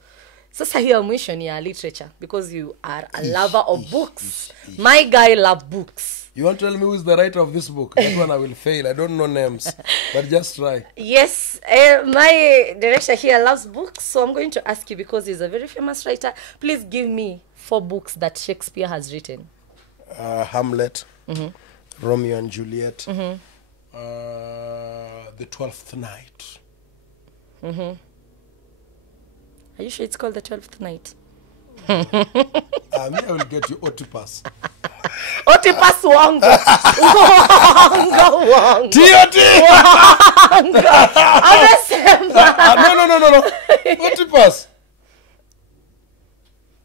Sasa hiyo ya mwisho ni ya literature, because you are a lover of books. My guy love books. You want to tell me who is the writer of this book? That one I will fail. I don't know names, but just try. Yes, my director here loves books, so I'm going to ask you, because he's a very famous writer. Please give me 4 books that Shakespeare has written. Hamlet, Romeo and Juliet, The Twelfth Night. Are you sure it's called The 12th Night? I will get you Oedipus. Oedipus wango. Wango. T.O.T. No. Oedipus.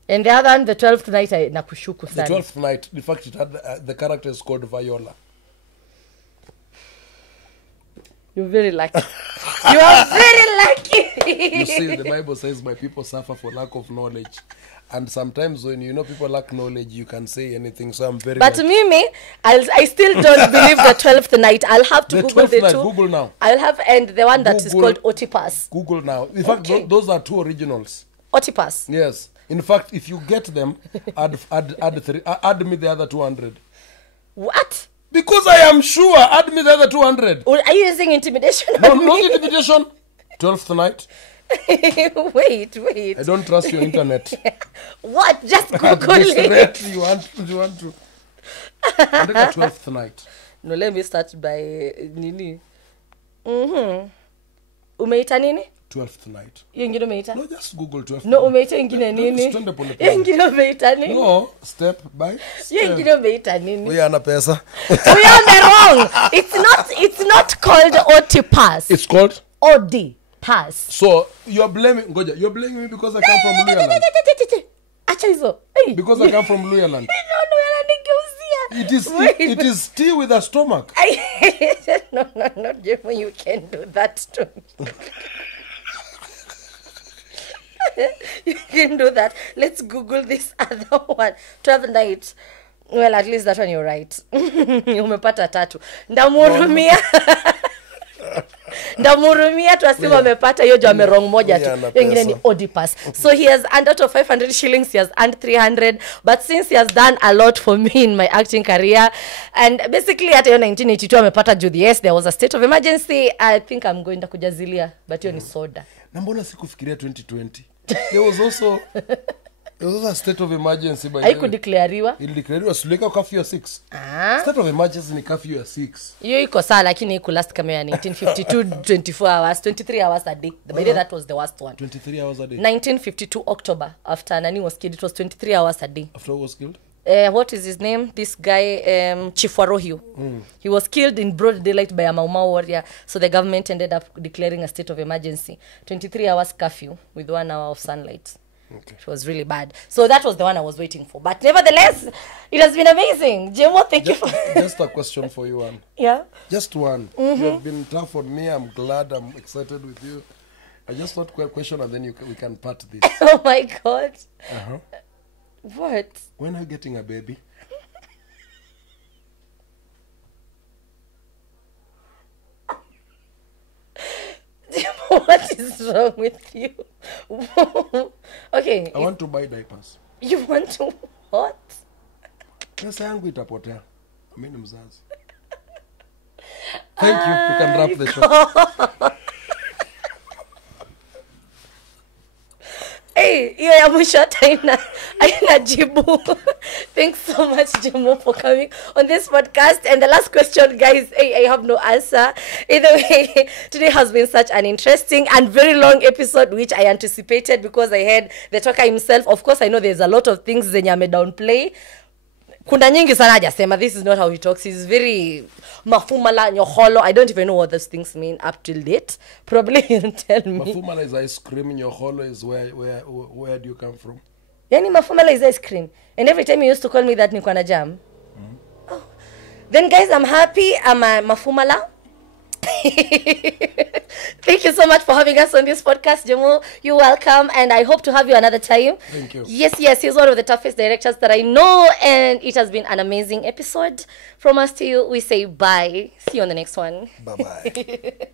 And the other one, The 12th Night, nakushuku sana. The 12th Night. In fact, it had the character is called Viola. You're very lucky. You are very lucky. You see, the Bible says my people suffer for lack of knowledge. And sometimes when you know people lack knowledge, you can say anything. So I'm very But lucky. Mimi, I still don't believe The 12th Night. I'll have to The Google 12th the night, 2. Google now. I'll have, and the one that is Google. called Oedipus. Google now. In fact, Okay. those are 2 originals. Oedipus. Yes. In fact, if you get them, add me the other 200. What? Because I am sure. Add me the other 200. Or are you using intimidation No, on not me? intimidation. 12th night. Wait. I don't trust your internet. What? Just At Google this it. rate, you want to. And then the 12th night. No, let me start by Nini. Umeita nini? 12th night. Hiyo ingine umeita? No, just Google 12th No, night. umeita ingine nini? Twende pole Hiyo pole. ingine umeita nini? No, step by Hiyo step. ingine umeita nini? We ana pesa. We are on the wrong. It's not called OT pass. It's called. OD pass. So you're blaming me because I come from Luyaland. Acha hizo. Hey. Because I come from Luyaland. No, yananigeuzia. It is tea with a stomach. No, Jemo, you can do that to me. You can do that. Let's Google this other one. 12 nights. Well, at least that one you're right. Umepata tatu. Ndamurumia. Ndamurumia tu asema amepata hiyo jo amerong moja tu. Wengine ni Oedipus. So he has earned out of 500 shillings, he has earned 300, but since he has done a lot for me in my acting career, and basically at 1982 amepata juu, yes, there was a state of emergency. I think I'm going to kujazilia, but hiyo ni soda. Na mbona sikufikiria 2020? There was also a state of emergency by Haiku declarewa. Ilideclarewa sulika curfew ya 6. State of emergency ni curfew ya 6. Hiyo iko sawa, lakini iku last kama ya 1952 24 hours, 23 hours a day. By the way, that was the worst one. 23 hours a day. 1952 October, after Nani was killed, it was 23 hours a day. After who was killed? What is his name? This guy, Chief Warohio. He was killed in broad daylight by a Mau Mau warrior. So the government ended up declaring a state of emergency. 23 hours curfew with 1 hour of sunlight. Okay. It was really bad. So that was the one I was waiting for. But nevertheless, it has been amazing. Jemo, thank you for... Just a question for you, one. Yeah? Just one. You have been tough on me. I'm glad. I'm excited with you. I just thought a question and then we can part this. Oh my God. Uh-huh. What? When are you getting a baby? What is wrong with you? Okay. I want to buy diapers. You want to what? Pesa yangu itapotea. Mimi ni mzazi. Thank you. You can wrap the show. Hey, yeah, I'm short. Aina jibu. Thanks so much, Jemo, for coming on this podcast. And the last question, guys, I have no answer. Either way, today has been such an interesting and very long episode, which I anticipated because I heard the talker himself. Of course, I know there's a lot of things zenye ame downplay. Kuna nyingi sana hajasema. This is not how he talks. He's very mafumala, nyoholo. I don't even know what those things mean up till date. Probably he'll tell me. Mafumala is ice cream. Nyoholo is where do you come from? Yani mafumala is ice cream. And every time he used to call me that, nikuwa na jam. Oh. Then guys, I'm happy. I'm a mafumala. Thank you so much for having us on this podcast, Jemo. You're welcome, and I hope to have you another time. Thank you. Yes, he's one of the toughest directors that I know, and it has been an amazing episode. From us to you, we say bye. See you on the next one. Bye-bye.